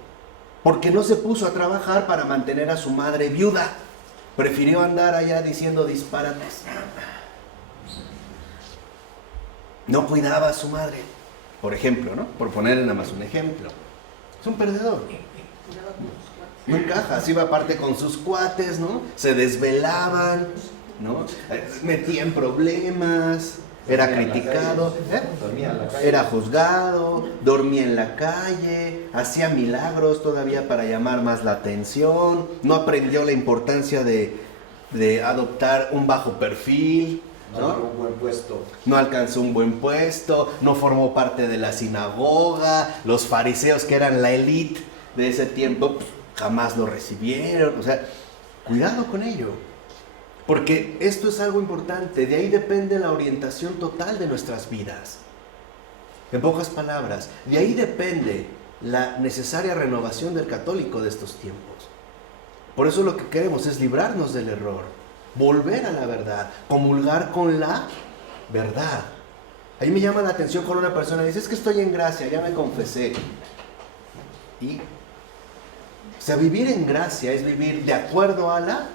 Porque no se puso a trabajar para mantener a su madre viuda. Prefirió andar allá diciendo disparates. No cuidaba a su madre, por ejemplo, ¿no? Por ponerle nada más un ejemplo. Es un perdedor. No encaja, así va aparte con sus cuates, ¿no? Se desvelaban, ¿no? Metían problemas, era criticado, Dormía en la calle. era juzgado, dormía en la calle, hacía milagros todavía para llamar más la atención, no aprendió la importancia de adoptar un bajo perfil, No, un buen puesto. no alcanzó un buen puesto, no formó parte de la sinagoga, los fariseos que eran la élite de ese tiempo jamás lo recibieron. O sea, cuidado con ello, porque esto es algo importante, de ahí depende la orientación total de nuestras vidas. En pocas palabras, de ahí depende la necesaria renovación del católico de estos tiempos. Por eso lo que queremos es librarnos del error, volver a la verdad, comulgar con la verdad. Ahí me llama la atención cuando una persona dice, es que estoy en gracia, ya me confesé. Y, o sea, vivir en gracia es vivir de acuerdo a la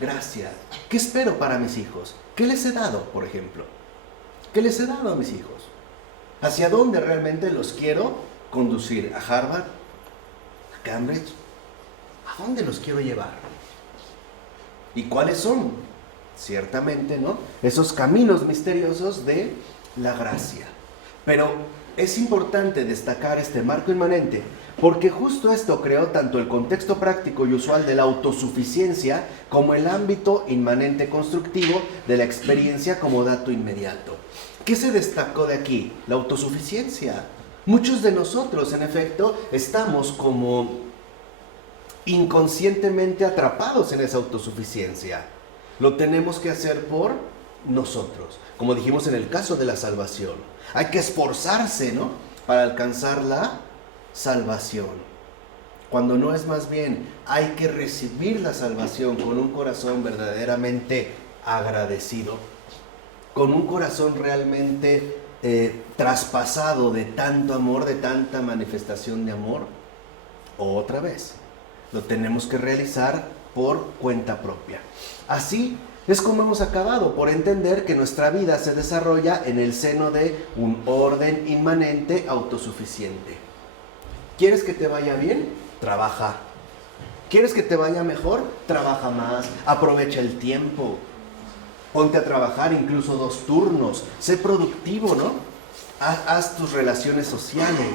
gracia. ¿Qué espero para mis hijos? ¿Qué les he dado, por ejemplo? ¿Qué les he dado a mis hijos? ¿Hacia dónde realmente los quiero conducir? ¿A Harvard? ¿A Cambridge? ¿A dónde los quiero llevar? ¿Y cuáles son? Ciertamente, ¿no? Esos caminos misteriosos de la gracia. Pero es importante destacar este marco inmanente, porque justo esto creó tanto el contexto práctico y usual de la autosuficiencia como el ámbito inmanente constructivo de la experiencia como dato inmediato. ¿Qué se destacó de aquí? La autosuficiencia. Muchos de nosotros, en efecto, estamos como inconscientemente atrapados en esa autosuficiencia. Lo tenemos que hacer por nosotros. Como dijimos en el caso de la salvación. Hay que esforzarse, ¿no? Para alcanzar la salvación. Cuando no es más bien, hay que recibir la salvación con un corazón verdaderamente agradecido. Con un corazón realmente traspasado de tanto amor, de tanta manifestación de amor. Otra vez, lo tenemos que realizar por cuenta propia. Así Es como hemos acabado por entender que nuestra vida se desarrolla en el seno de un orden inmanente autosuficiente. ¿Quieres que te vaya bien? Trabaja. ¿Quieres que te vaya mejor? Trabaja más. Aprovecha el tiempo. Ponte a trabajar incluso 2 turnos. Sé productivo, ¿no? Haz tus relaciones sociales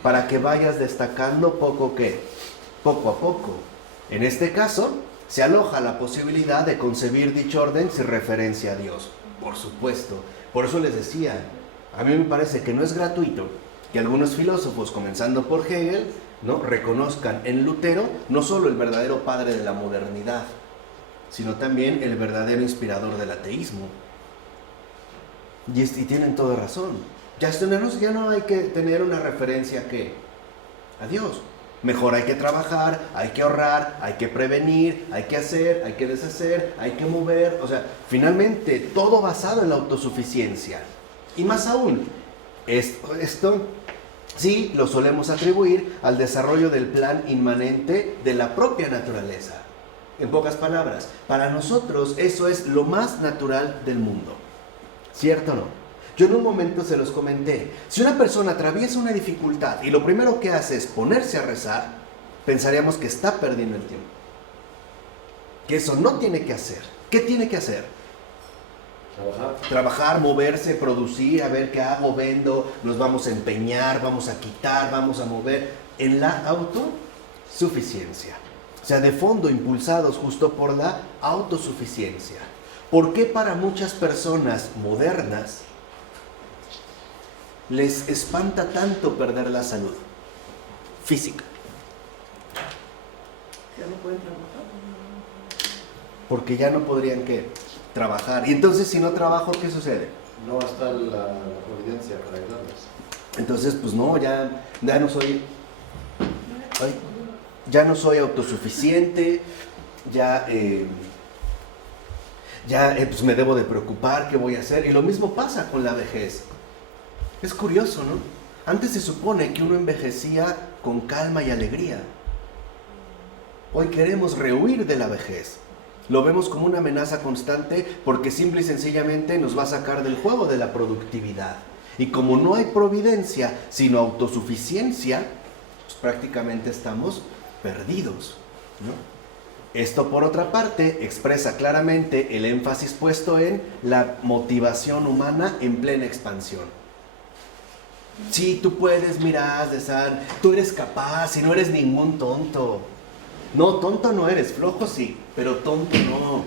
para que vayas destacando poco a poco. En este caso, se aloja la posibilidad de concebir dicho orden sin referencia a Dios. Por supuesto. Por eso les decía, a mí me parece que no es gratuito que algunos filósofos, comenzando por Hegel, ¿no?, reconozcan en Lutero no solo el verdadero padre de la modernidad, sino también el verdadero inspirador del ateísmo. Y tienen toda razón. Ya no hay que tener una referencia a Dios. Mejor hay que trabajar, hay que ahorrar, hay que prevenir, hay que hacer, hay que deshacer, hay que mover. O sea, finalmente todo basado en la autosuficiencia. Y más aún, esto sí lo solemos atribuir al desarrollo del plan inmanente de la propia naturaleza. En pocas palabras, para nosotros eso es lo más natural del mundo. ¿Cierto o no? Yo en un momento se los comenté, si una persona atraviesa una dificultad y lo primero que hace es ponerse a rezar, pensaríamos que está perdiendo el tiempo. Que eso no tiene que hacer. ¿Qué tiene que hacer? Trabajar, moverse, producir, a ver qué hago, vendo, nos vamos a empeñar, vamos a quitar, vamos a mover en la autosuficiencia. O sea, de fondo impulsados justo por la autosuficiencia. ¿Por qué para muchas personas modernas les espanta tanto perder la salud física? Ya no pueden trabajar. Porque ya no podrían, ¿qué? Trabajar. Y entonces, si no trabajo, ¿qué sucede? No va a estar la providencia para ayudarles. Entonces, pues no, ya no soy autosuficiente, pues me debo de preocupar, ¿qué voy a hacer? Y lo mismo pasa con la vejez. Es curioso, ¿no? Antes se supone que uno envejecía con calma y alegría. Hoy queremos rehuir de la vejez. Lo vemos como una amenaza constante porque simple y sencillamente nos va a sacar del juego de la productividad. Y como no hay providencia, sino autosuficiencia, pues prácticamente estamos perdidos, ¿no? Esto, por otra parte, expresa claramente el énfasis puesto en la motivación humana en plena expansión. Sí, tú puedes, mira, César, tú eres capaz y no eres ningún tonto. No, tonto no eres, flojo sí, pero tonto no.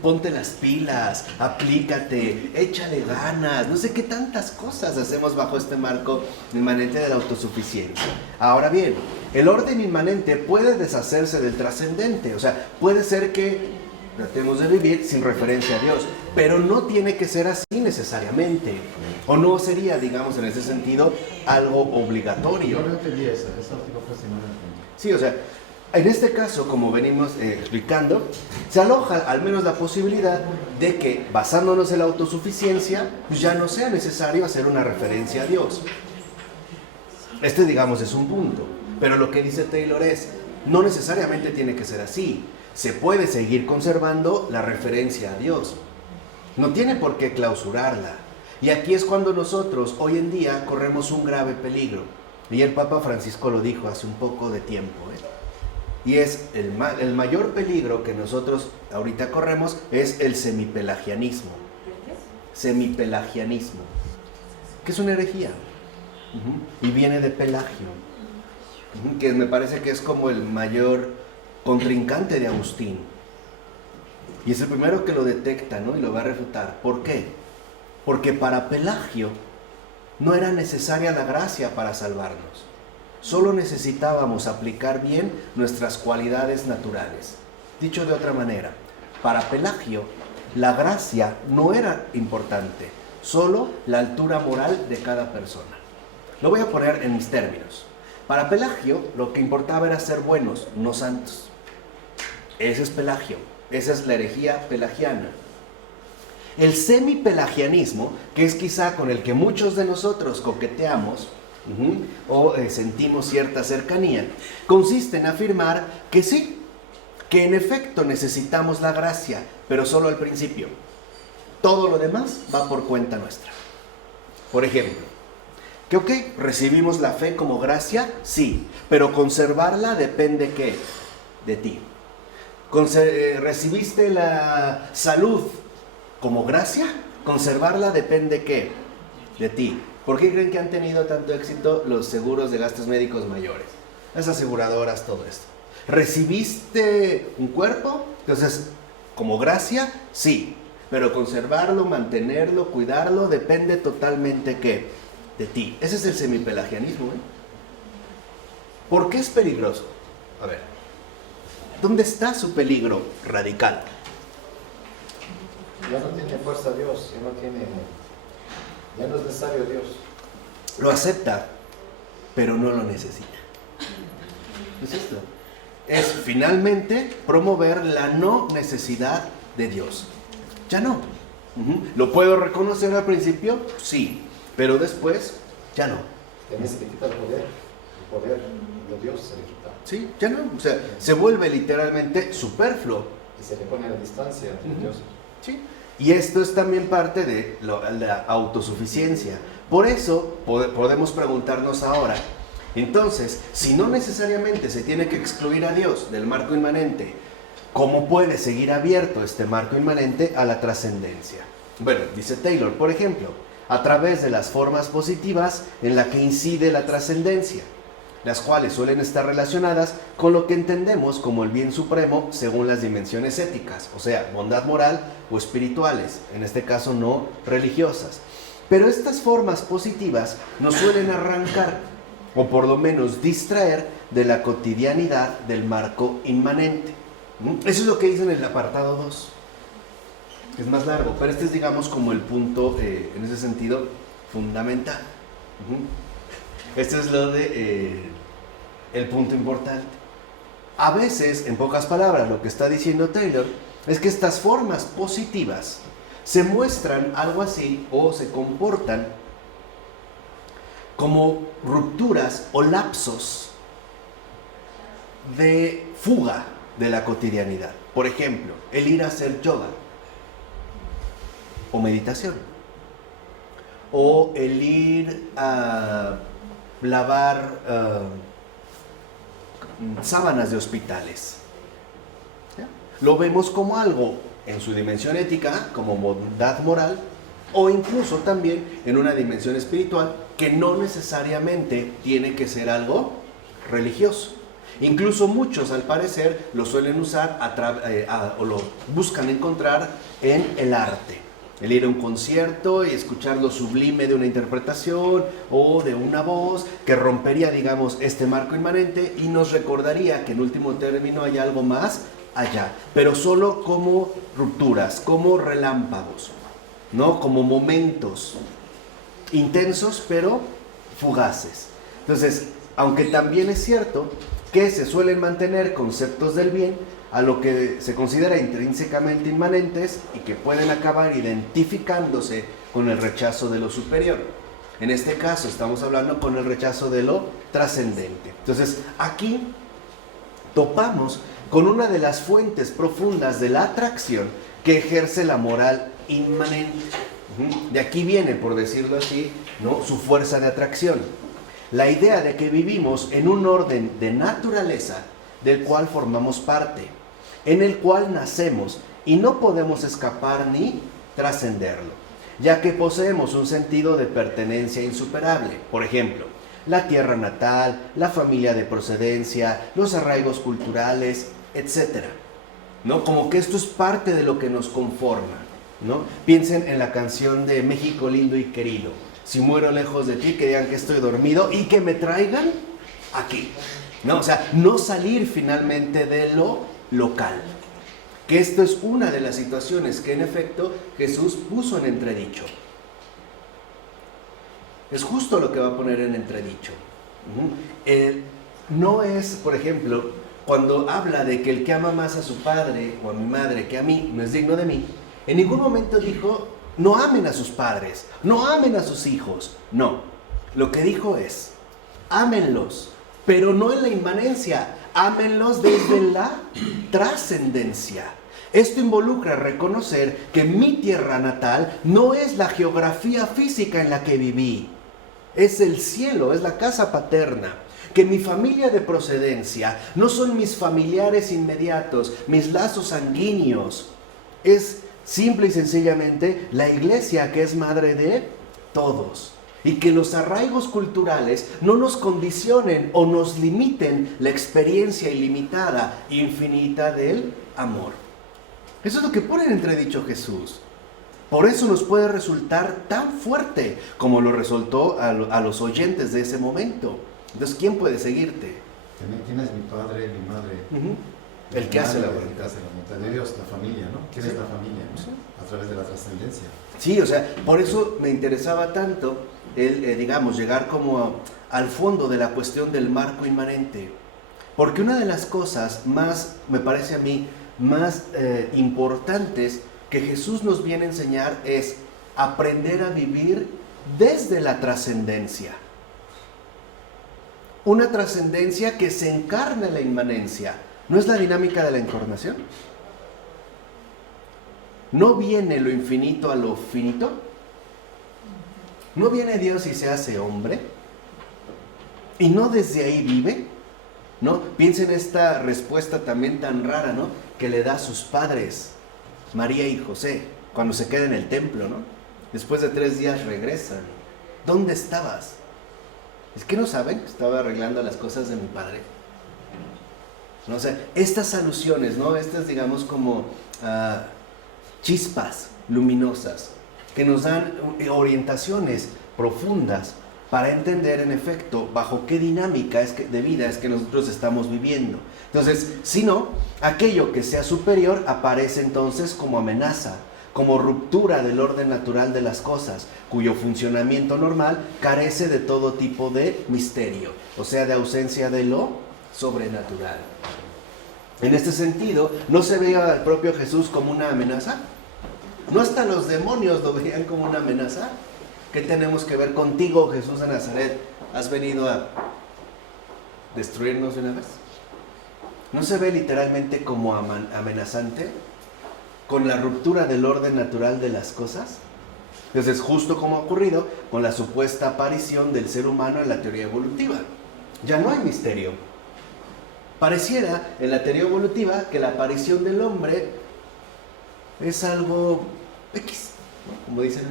Ponte las pilas, aplícate, échale ganas, no sé qué tantas cosas hacemos bajo este marco inmanente de la autosuficiencia. Ahora bien, el orden inmanente puede deshacerse del trascendente, o sea, puede ser que tratemos de vivir sin referencia a Dios, pero no tiene que ser así necesariamente, o no sería, digamos, en ese sentido, algo obligatorio. Yo no entendí esa última frase, no la entendí. Sí, o sea, en este caso, como venimos explicando, se aloja al menos la posibilidad de que, basándonos en la autosuficiencia, pues ya no sea necesario hacer una referencia a Dios. Este, digamos, es un punto. Pero lo que dice Taylor es, no necesariamente tiene que ser así. Se puede seguir conservando la referencia a Dios. No tiene por qué clausurarla. Y aquí es cuando nosotros, hoy en día, corremos un grave peligro. Y el Papa Francisco lo dijo hace un poco de tiempo, Y es el mayor peligro que nosotros ahorita corremos es el semipelagianismo. Semipelagianismo, que es una herejía. Y viene de Pelagio, que me parece que es como el mayor contrincante de Agustín. Y es el primero que lo detecta, ¿no? Y lo va a refutar. ¿Por qué? Porque para Pelagio no era necesaria la gracia para salvarnos. Solo necesitábamos aplicar bien nuestras cualidades naturales. Dicho de otra manera, para Pelagio, la gracia no era importante, solo la altura moral de cada persona. Lo voy a poner en mis términos. Para Pelagio, lo que importaba era ser buenos, no santos. Ese es Pelagio, esa es la herejía pelagiana. El semipelagianismo, que es quizá con el que muchos de nosotros coqueteamos, o sentimos cierta cercanía, consiste en afirmar que sí, que en efecto necesitamos la gracia, pero solo al principio. Todo lo demás va por cuenta nuestra. Por ejemplo, que ok, recibimos la fe como gracia, sí, pero conservarla depende ¿qué? De ti. ¿Recibiste la salud como gracia? Conservarla depende ¿qué? De ti. ¿Por qué creen que han tenido tanto éxito los seguros de gastos médicos mayores? Las aseguradoras, todo esto. ¿Recibiste un cuerpo? Entonces, como gracia, sí. Pero conservarlo, mantenerlo, cuidarlo, depende totalmente ¿qué? De ti. Ese es el semipelagianismo, ¿eh? ¿Por qué es peligroso? A ver, ¿dónde está su peligro radical? Ya no tiene fuerza Dios, ya no es necesario Dios. Lo acepta, pero no lo necesita. ¿Es esto? Es finalmente promover la no necesidad de Dios. Ya no. ¿Lo puedo reconocer al principio? Sí, pero después ya no. También se le quita el poder de Dios se le quita. Sí, ya no. O sea, se vuelve literalmente superfluo. Y se le pone la distancia entre Dios. Sí. Y esto es también parte de la autosuficiencia. Por eso podemos preguntarnos ahora, entonces, si no necesariamente se tiene que excluir a Dios del marco inmanente, ¿cómo puede seguir abierto este marco inmanente a la trascendencia? Bueno, dice Taylor, por ejemplo, a través de las formas positivas en la que incide la trascendencia, las cuales suelen estar relacionadas con lo que entendemos como el bien supremo según las dimensiones éticas, o sea, bondad moral o espirituales, en este caso no religiosas. Pero estas formas positivas nos suelen arrancar, o por lo menos distraer, de la cotidianidad del marco inmanente. Eso es lo que dice en el apartado 2. Es más largo, pero este es, digamos, como el punto, en ese sentido, fundamental. Este es lo de el punto importante. A veces, en pocas palabras, lo que está diciendo Taylor es que estas formas positivas se muestran algo así o se comportan como rupturas o lapsos de fuga de la cotidianidad. Por ejemplo, el ir a hacer yoga o meditación, o el ir a lavar sábanas de hospitales. ¿Ya? Lo vemos como algo en su dimensión ética, como bondad moral, o incluso también en una dimensión espiritual que no necesariamente tiene que ser algo religioso. Incluso muchos, al parecer, lo suelen usar o lo buscan encontrar en el arte. El ir a un concierto y escuchar lo sublime de una interpretación o de una voz que rompería, digamos, este marco inmanente y nos recordaría que en último término hay algo más allá, pero solo como rupturas, como relámpagos, ¿no? Como momentos intensos pero fugaces. Entonces, aunque también es cierto que se suelen mantener conceptos del bien a lo que se considera intrínsecamente inmanentes y que pueden acabar identificándose con el rechazo de lo superior. En este caso estamos hablando con el rechazo de lo trascendente. Entonces, aquí topamos con una de las fuentes profundas de la atracción que ejerce la moral inmanente. De aquí viene, por decirlo así, ¿no?, su fuerza de atracción. La idea de que vivimos en un orden de naturaleza del cual formamos parte, en el cual nacemos y no podemos escapar ni trascenderlo, ya que poseemos un sentido de pertenencia insuperable. Por ejemplo, la tierra natal, la familia de procedencia, los arraigos culturales, etc. ¿No? Como que esto es parte de lo que nos conforma, ¿no? Piensen en la canción de México lindo y querido. Si muero lejos de ti, que digan que estoy dormido y que me traigan aquí, ¿no? O sea, no salir finalmente de lo local. Que esto es una de las situaciones que en efecto Jesús puso en entredicho. Es justo lo que va a poner en entredicho. No es, por ejemplo, cuando habla de que el que ama más a su padre o a mi madre que a mí no es digno de mí, en ningún momento dijo no amen a sus padres, no amen a sus hijos. No, lo que dijo es ámenlos, pero no en la inmanencia, ámenlos desde la trascendencia. Esto involucra reconocer que mi tierra natal no es la geografía física en la que viví, es el cielo, es la casa paterna. Que mi familia de procedencia no son mis familiares inmediatos, mis lazos sanguíneos. Es simple y sencillamente la iglesia que es madre de todos. Y que los arraigos culturales no nos condicionen o nos limiten la experiencia ilimitada, infinita del amor. Eso es lo que pone en entredicho Jesús. Por eso nos puede resultar tan fuerte como lo resultó a los oyentes de ese momento. Entonces, ¿quién puede seguirte? ¿Quién es mi padre, mi madre? El que hace la voluntad. El que hace la voluntad de Dios, la familia, ¿no? ¿Quién es la familia? ¿No? Sí. A través de la trascendencia. Sí, o sea, por eso me interesaba tanto digamos, llegar como al fondo de la cuestión del marco inmanente. Porque una de las cosas más, me parece a mí, más importantes que Jesús nos viene a enseñar es aprender a vivir desde la trascendencia. Una trascendencia que se encarna en la inmanencia. ¿No es la dinámica de la encarnación? ¿No viene lo infinito a lo finito? ¿No viene Dios y se hace hombre? ¿Y no desde ahí vive? ¿No? Piensa en esta respuesta también tan rara, ¿no? Que le da a sus padres, María y José, cuando se queda en el templo, ¿no? Después de 3 días regresan. ¿Dónde estabas? ¿Es que no saben que estaba arreglando las cosas de mi padre? ¿No? O sea, estas alusiones, ¿no? Estas, digamos, como chispas luminosas que nos dan orientaciones profundas para entender, en efecto, bajo qué dinámica de vida es que nosotros estamos viviendo. Entonces, si no, aquello que sea superior aparece entonces como amenaza, como ruptura del orden natural de las cosas, cuyo funcionamiento normal carece de todo tipo de misterio, o sea, de ausencia de lo sobrenatural. En este sentido, ¿no se veía al propio Jesús como una amenaza? ¿No hasta los demonios lo veían como una amenaza? ¿Qué tenemos que ver contigo, Jesús de Nazaret? ¿Has venido a destruirnos de una vez? ¿No se ve literalmente como amenazante? Con la ruptura del orden natural de las cosas. Entonces, justo como ha ocurrido con la supuesta aparición del ser humano en la teoría evolutiva. Ya no hay misterio. Pareciera en la teoría evolutiva que la aparición del hombre es algo X, ¿no? Como dicen.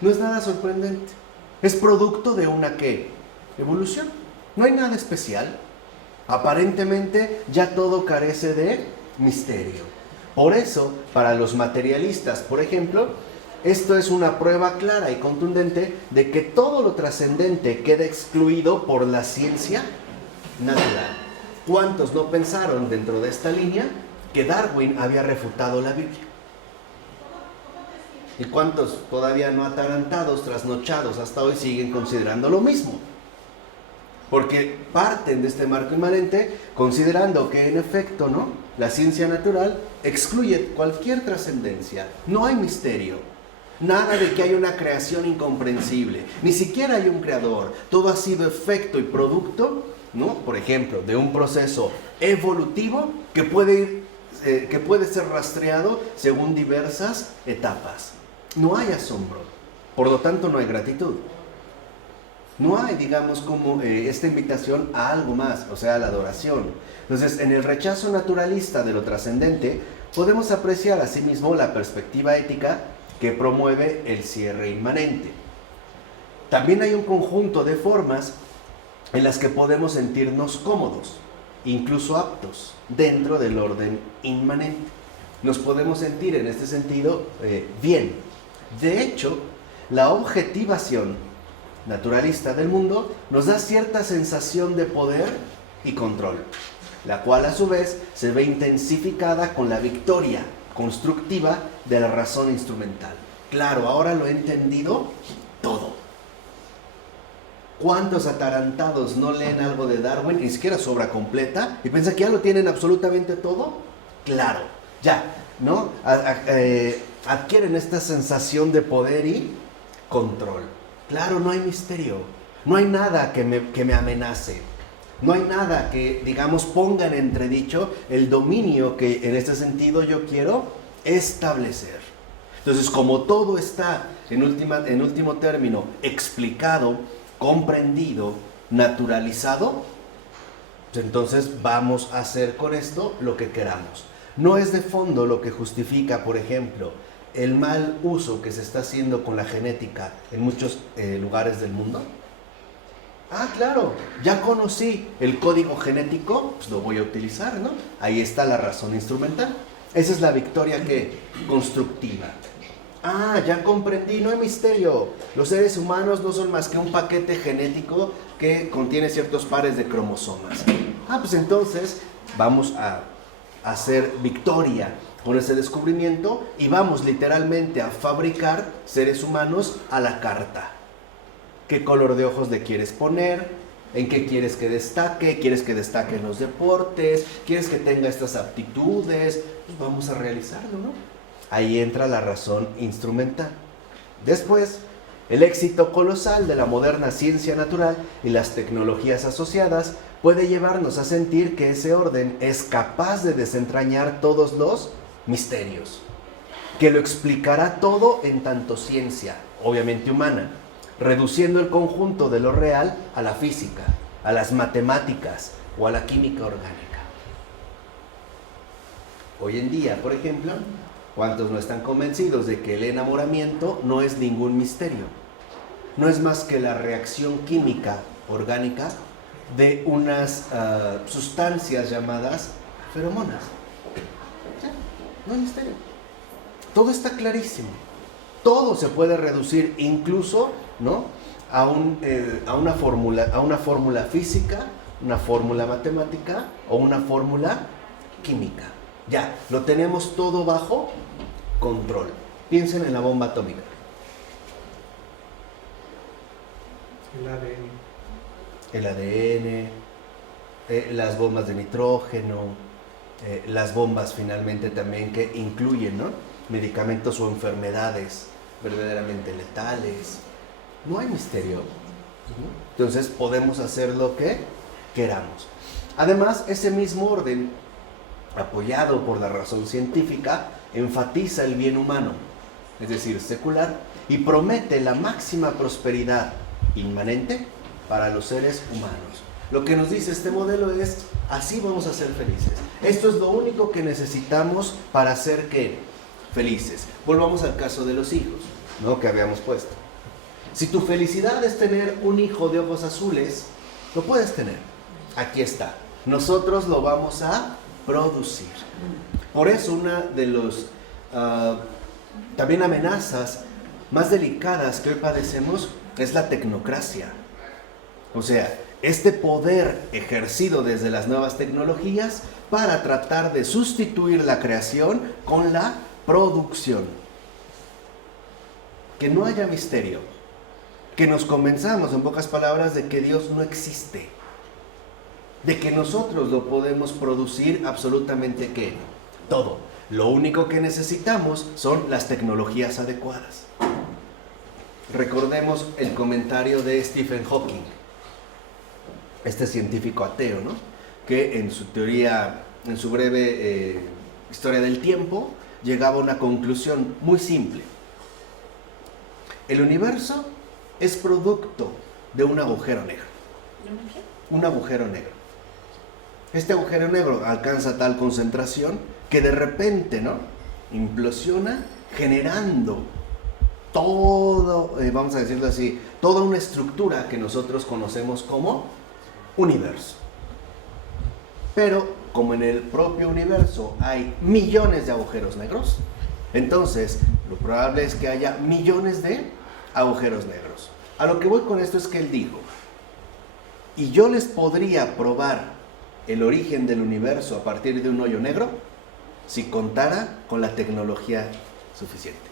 No es nada sorprendente. Es producto de una ¿qué? Evolución. No hay nada especial. Aparentemente ya todo carece de misterio. Por eso, para los materialistas, por ejemplo, esto es una prueba clara y contundente de que todo lo trascendente queda excluido por la ciencia natural. ¿Cuántos no pensaron dentro de esta línea que Darwin había refutado la Biblia? ¿Y cuántos todavía no atarantados, trasnochados hasta hoy siguen considerando lo mismo? Porque parten de este marco inmanente considerando que en efecto, ¿no?, la ciencia natural excluye cualquier trascendencia. No hay misterio. Nada de que hay una creación incomprensible. Ni siquiera hay un creador. Todo ha sido efecto y producto, ¿no?, por ejemplo, de un proceso evolutivo que puede ser rastreado según diversas etapas. No hay asombro. Por lo tanto, no hay gratitud. No hay, digamos, como esta invitación a algo más, o sea, a la adoración. Entonces, en el rechazo naturalista de lo trascendente, podemos apreciar asimismo la perspectiva ética que promueve el cierre inmanente. También hay un conjunto de formas en las que podemos sentirnos cómodos, incluso aptos, dentro del orden inmanente. Nos podemos sentir en este sentido bien. De hecho, la objetivación naturalista del mundo nos da cierta sensación de poder y control, la cual a su vez se ve intensificada con la victoria constructiva de la razón instrumental. Claro, ahora lo he entendido todo. ¿Cuántos atarantados no leen algo de Darwin, ni siquiera su obra completa, y piensan que ya lo tienen absolutamente todo? Claro, ya, ¿no? Adquieren esta sensación de poder y control. Claro, no hay misterio, no hay nada que me amenace. No hay nada que, digamos, ponga en entredicho el dominio que en este sentido yo quiero establecer. Entonces, como todo está, en último término, explicado, comprendido, naturalizado, pues entonces vamos a hacer con esto lo que queramos. No es de fondo lo que justifica, por ejemplo, el mal uso que se está haciendo con la genética en muchos lugares del mundo. Ah, claro, ya conocí el código genético, pues lo voy a utilizar, ¿no? Ahí está la razón instrumental. Esa es la victoria que constructiva. Ah, ya comprendí, no hay misterio. Los seres humanos no son más que un paquete genético que contiene ciertos pares de cromosomas. Ah, pues entonces vamos a hacer victoria con ese descubrimiento y vamos literalmente a fabricar seres humanos a la carta. ¿Qué color de ojos le quieres poner? ¿En qué quieres que destaque? ¿Quieres que destaque en los deportes? ¿Quieres que tenga estas aptitudes? Pues vamos a realizarlo, ¿no? Ahí entra la razón instrumental. Después, el éxito colosal de la moderna ciencia natural y las tecnologías asociadas puede llevarnos a sentir que ese orden es capaz de desentrañar todos los misterios, que lo explicará todo en tanto ciencia, obviamente humana, reduciendo el conjunto de lo real a la física, a las matemáticas o a la química orgánica. Hoy en día, por ejemplo, ¿cuántos no están convencidos de que el enamoramiento no es ningún misterio? No es más que la reacción química orgánica de unas sustancias llamadas feromonas. ¿Sí? No hay misterio. Todo está clarísimo. Todo se puede reducir incluso, ¿no?, a una fórmula física, una fórmula matemática o una fórmula química. Ya, lo tenemos todo bajo control. Piensen en la bomba atómica. El ADN, las bombas de nitrógeno, las bombas finalmente también que incluyen, ¿no?, medicamentos o enfermedades verdaderamente letales. No hay misterio. Entonces podemos hacer lo que queramos. Además, ese mismo orden, apoyado por la razón científica, enfatiza el bien humano, es decir, secular, y promete la máxima prosperidad inmanente para los seres humanos. Lo que nos dice este modelo es: así vamos a ser felices. Esto es lo único que necesitamos para ser ¿qué? Felices. Volvamos al caso de los hijos, ¿no?, que habíamos puesto. Si tu felicidad es tener un hijo de ojos azules, lo puedes tener. Aquí está. Nosotros lo vamos a producir. Por eso una de los también amenazas más delicadas que hoy padecemos es la tecnocracia. O sea, este poder ejercido desde las nuevas tecnologías para tratar de sustituir la creación con la producción. Que no haya misterio, que nos convenzamos, en pocas palabras, de que Dios no existe, de que nosotros lo podemos producir absolutamente ¿qué? Todo. Lo único que necesitamos son las tecnologías adecuadas. Recordemos el comentario de Stephen Hawking, este científico ateo, ¿no?, que en su teoría, en su breve historia del tiempo, llegaba a una conclusión muy simple. El universo es producto de un agujero negro. Un agujero negro. Este agujero negro alcanza tal concentración que de repente, ¿no?, implosiona, generando todo, vamos a decirlo así, toda una estructura que nosotros conocemos como universo. Pero como en el propio universo hay millones de agujeros negros, entonces lo probable es que haya millones de agujeros negros. A lo que voy con esto es que él dijo: y yo les podría probar el origen del universo a partir de un hoyo negro si contara con la tecnología suficiente.